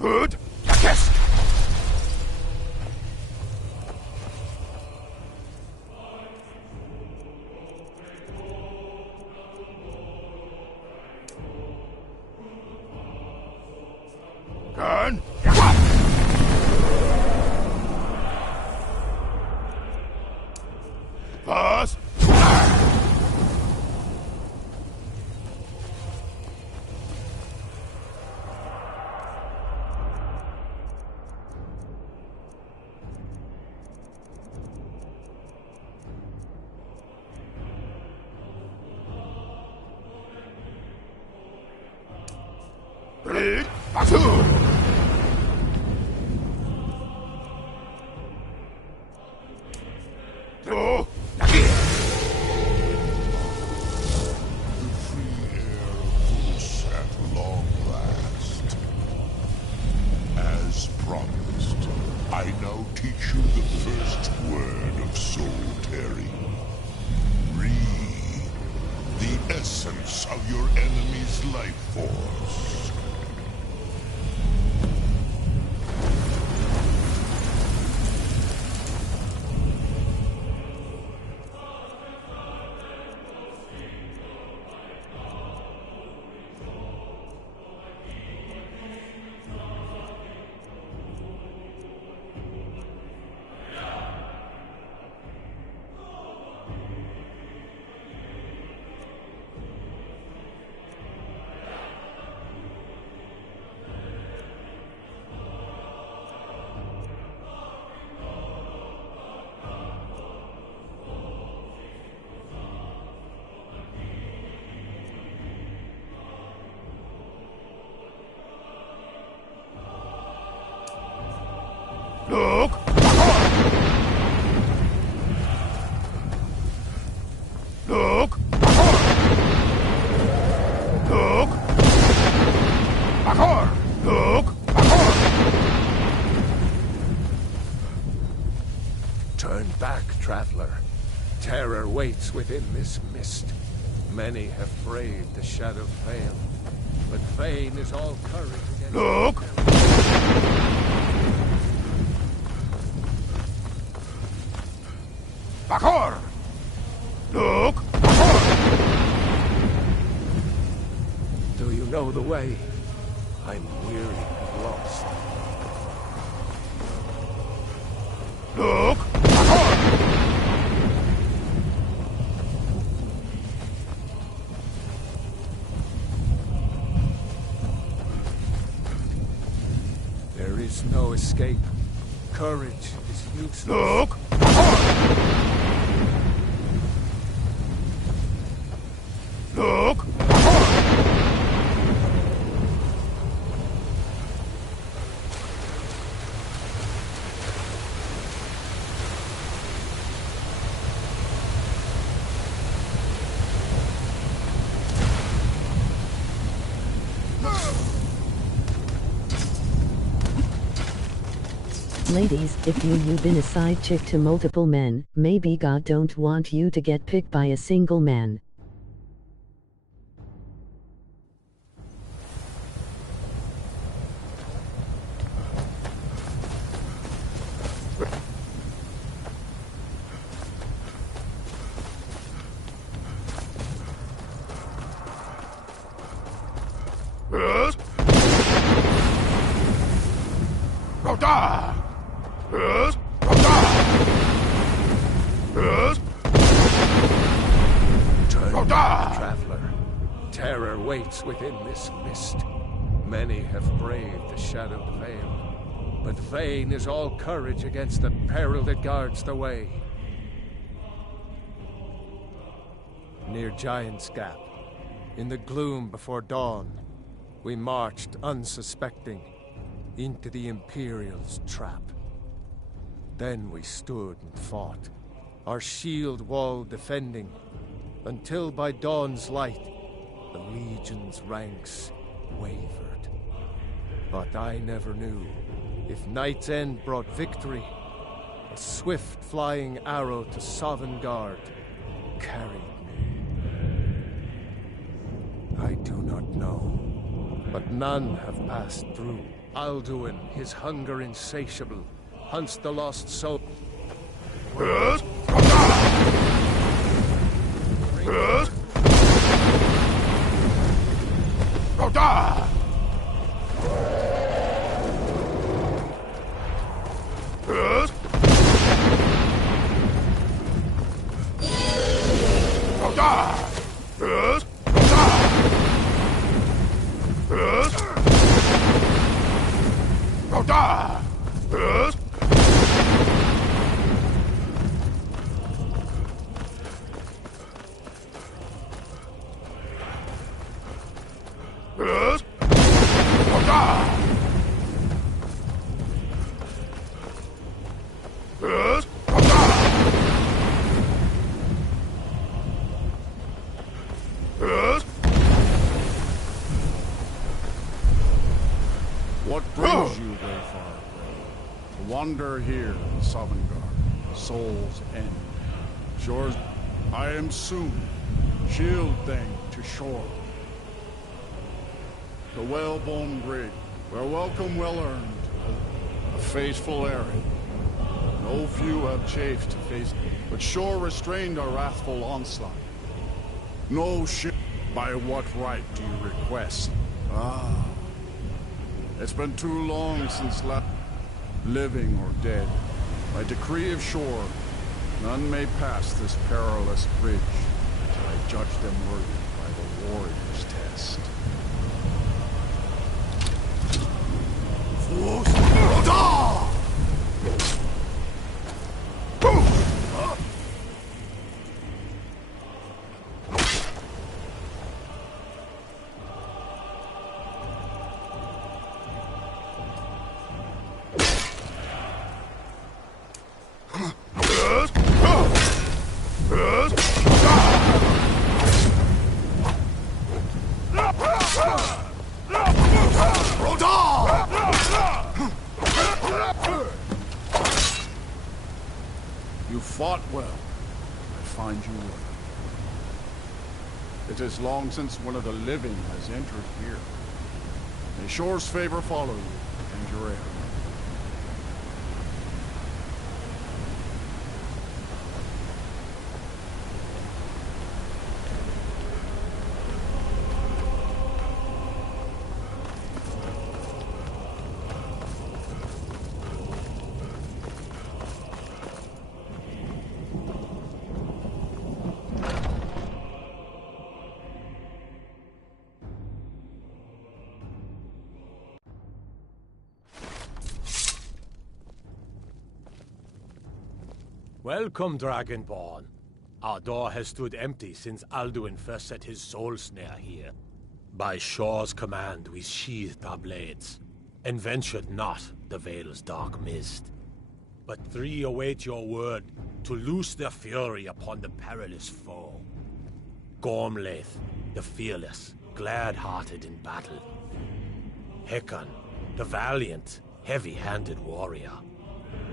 Good. Yes. Gun. Pass. Big Basu! Oh, At long last. As promised, I now teach you the first word of soul tearing. Read the essence of your enemy's life force. Look! Look! Look! Bakor! Look! Turn back, traveler. Terror waits within this mist. Many have braved the shadow veil, but vain is all courage against... Look! Bakor! Look! Do you know the way? I'm weary and lost. Look! Bakor! There is no escape. Courage is useless. Look! Look! Ladies, if you've been a side chick to multiple men, maybe God don't want you to get picked by a single man. Yes? Roda! Yes? Roda! Yes? Turn Roda! back, traveler. Terror waits within this mist. Many have braved the shadowed veil, but vain is all courage against the peril that guards the way. near Giant's Gap. In the gloom before dawn, we marched unsuspecting into the Imperial's trap. Then we stood and fought, our shield wall defending, until by dawn's light, the Legion's ranks wavered. But I never knew if Night's End brought victory, a swift flying arrow to Sovngarde carried me. I do not know, but none have passed through. Alduin, his hunger insatiable, hunts the lost soul. What brings you very far away? To wander here in Sovngarde, Soul's End. Shores, I am soon. Shield thing to shore. The whalebone brig, where welcome well earned, a faithful errand. No few have chafed to face, but shore restrained our wrathful onslaught. No ship, by what right do you request? Ah. It's been too long since living or dead. By decree of shore, none may pass this perilous bridge till I judge them worthy by the warrior's test. You fought well. I find you worthy. It is long since one of the living has entered here. May shore's favor follow you and your heir. Welcome, Dragonborn. Our door has stood empty since Alduin first set his soul snare here. By Shore's command, we sheathed our blades, and ventured not the Vale's dark mist. But three await your word to loose their fury upon the perilous foe. Gormlaith, the fearless, glad-hearted in battle. Hekon, the valiant, heavy-handed warrior.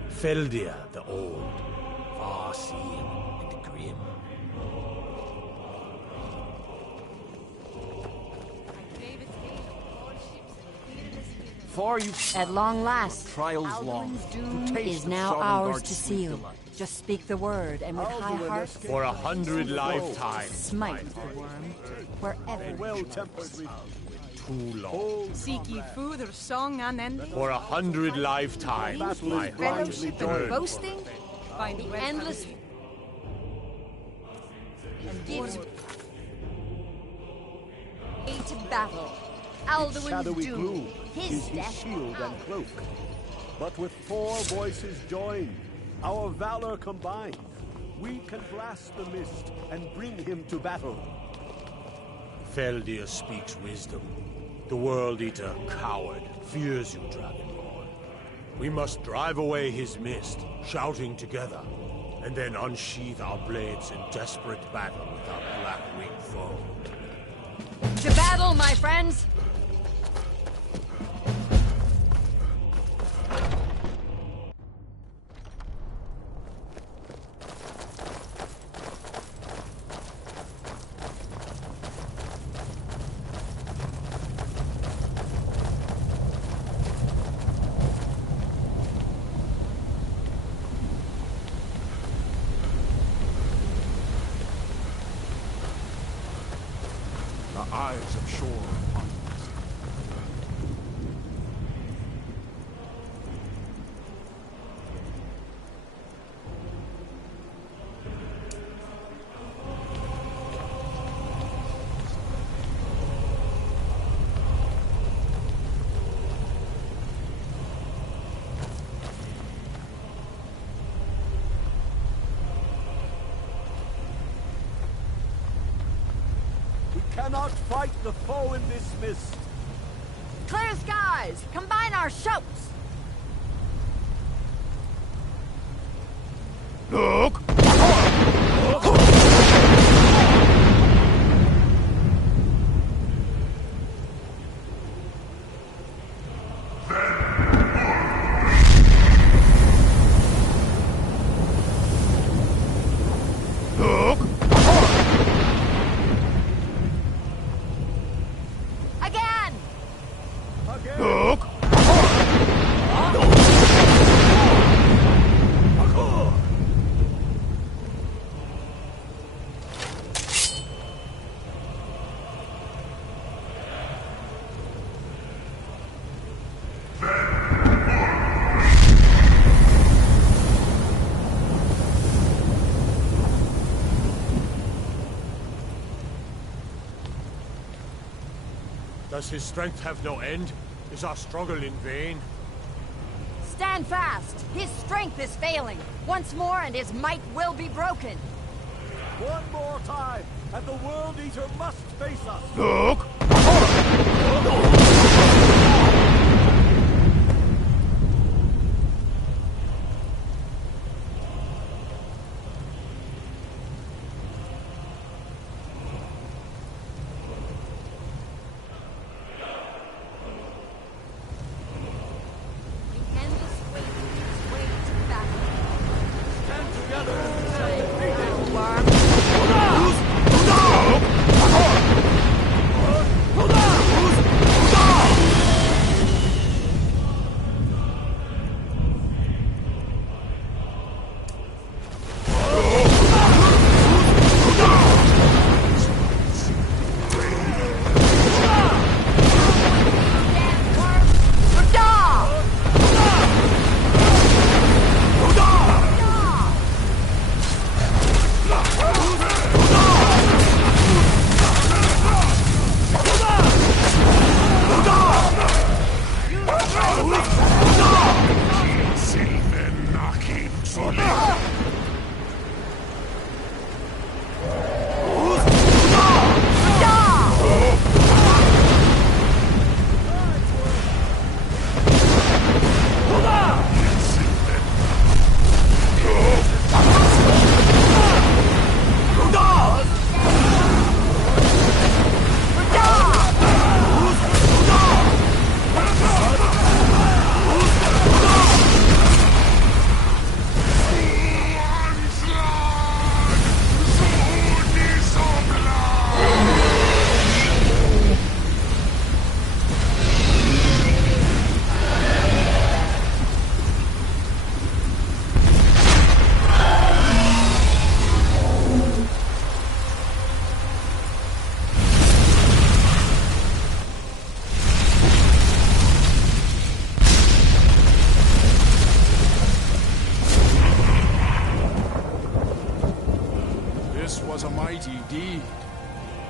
Feldir, the old, far-seeing and grim. For you, at long last, trials Alduin's long. doom is now ours to seal. Just speak the word, and with high heart, for 100 lifetimes, smite the worm wherever well-tempered too long. Seek ye food or song unending? For 100 lifetimes, my heart Fellowship and burned. boasting? Find the endless gives way to battle. Alduin's shadowy doom, gloom his is his death. shield and cloak. But with 4 voices joined, our valor combined, we can blast the mist and bring him to battle. Feldir speaks wisdom. The World Eater, coward, fears you, Dragonborn. We must drive away his mist, shouting together, and then unsheath our blades in desperate battle with our black-winged foe. To battle, my friends! The eyes of Shore upon us. Cannot fight the foe in this mist. Clear skies! Combine our shouts! Look! Again! Look! Does his strength have no end? Is our struggle in vain? Stand fast! His strength is failing! Once more and his might will be broken! One more time, and the World Eater must face us! Look!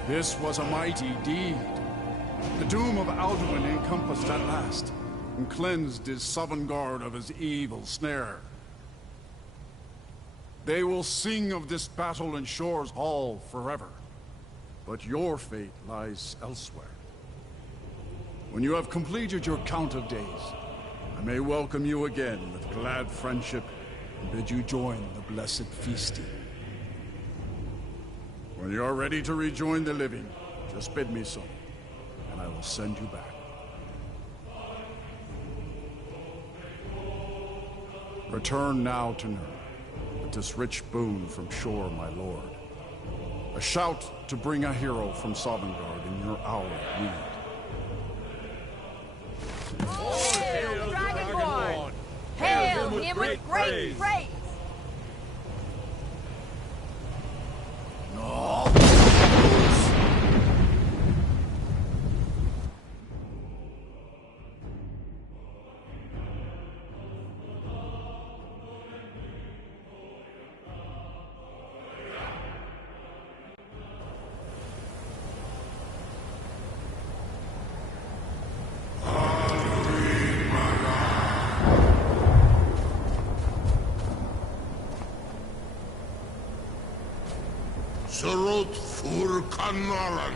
This was a mighty deed. The doom of Alduin encompassed at last, and cleansed his Sovngarde of his evil snare. They will sing of this battle in Shore's Hall forever. But your fate lies elsewhere. When you have completed your count of days, I may welcome you again with glad friendship and bid you join the blessed feasting. When you are ready to rejoin the living, just bid me so, and I will send you back. Return now to Nurn, with this rich boon from Shore, my lord. A shout to bring a hero from Sovngarde in your hour of need. Hail, Dragonborn! Hail him with great praise! No! Surut fur kanalan.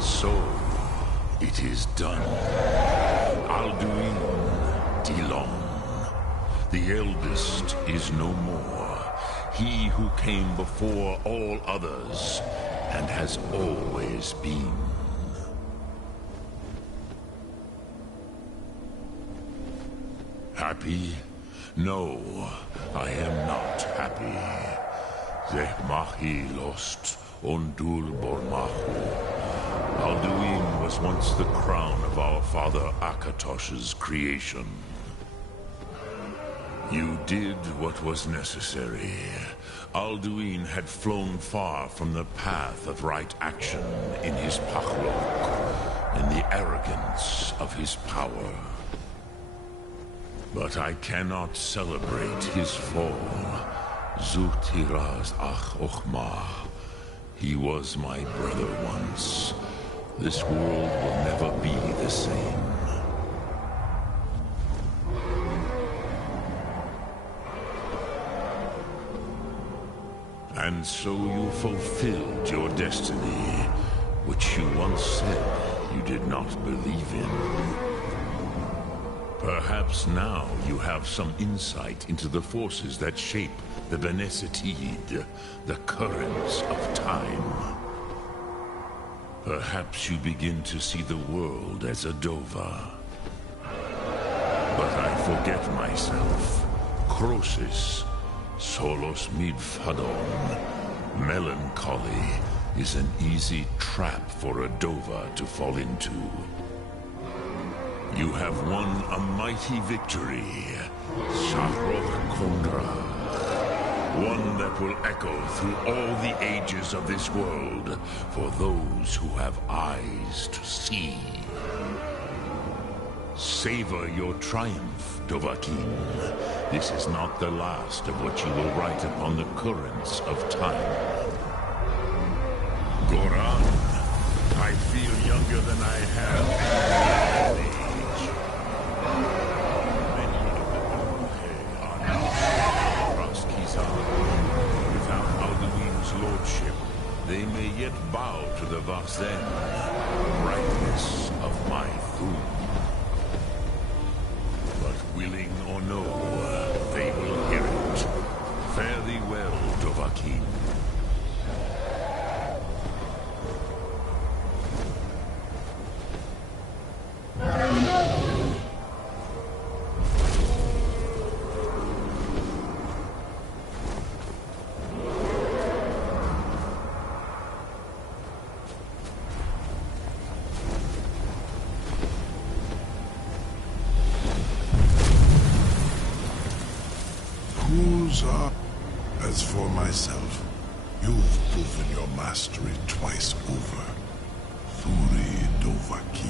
So, it is done. Alduin Dilon, the eldest, is no more. He who came before all others, and has always been. Happy? No, I am not happy. Zehmahi lost Ondul Bormahu. Alduin was once the crown of our father Akatosh's creation. You did what was necessary. Alduin had flown far from the path of right action in his pachlok, in the arrogance of his power. But I cannot celebrate his fall. Zutiraz ach ochma. He was my brother once. This world will never be the same. And so you fulfilled your destiny, which you once said you did not believe in. Perhaps now you have some insight into the forces that shape the Benesitid, the currents of time. Perhaps you begin to see the world as a Dova. But I forget myself. Crosis, solos midfadon. Melancholy is an easy trap for a Dova to fall into. You have won a mighty victory, Shahroch Kondra. One that will echo through all the ages of this world for those who have eyes to see. Savor your triumph, Dovahkiin. This is not the last of what you will write upon the currents of time. Goran, I feel younger than I have in age. Without Alduin's lordship, they may yet bow to the Vazen, brightness of my those are... As for myself, you've proven your mastery twice over. Thuri Dovaki.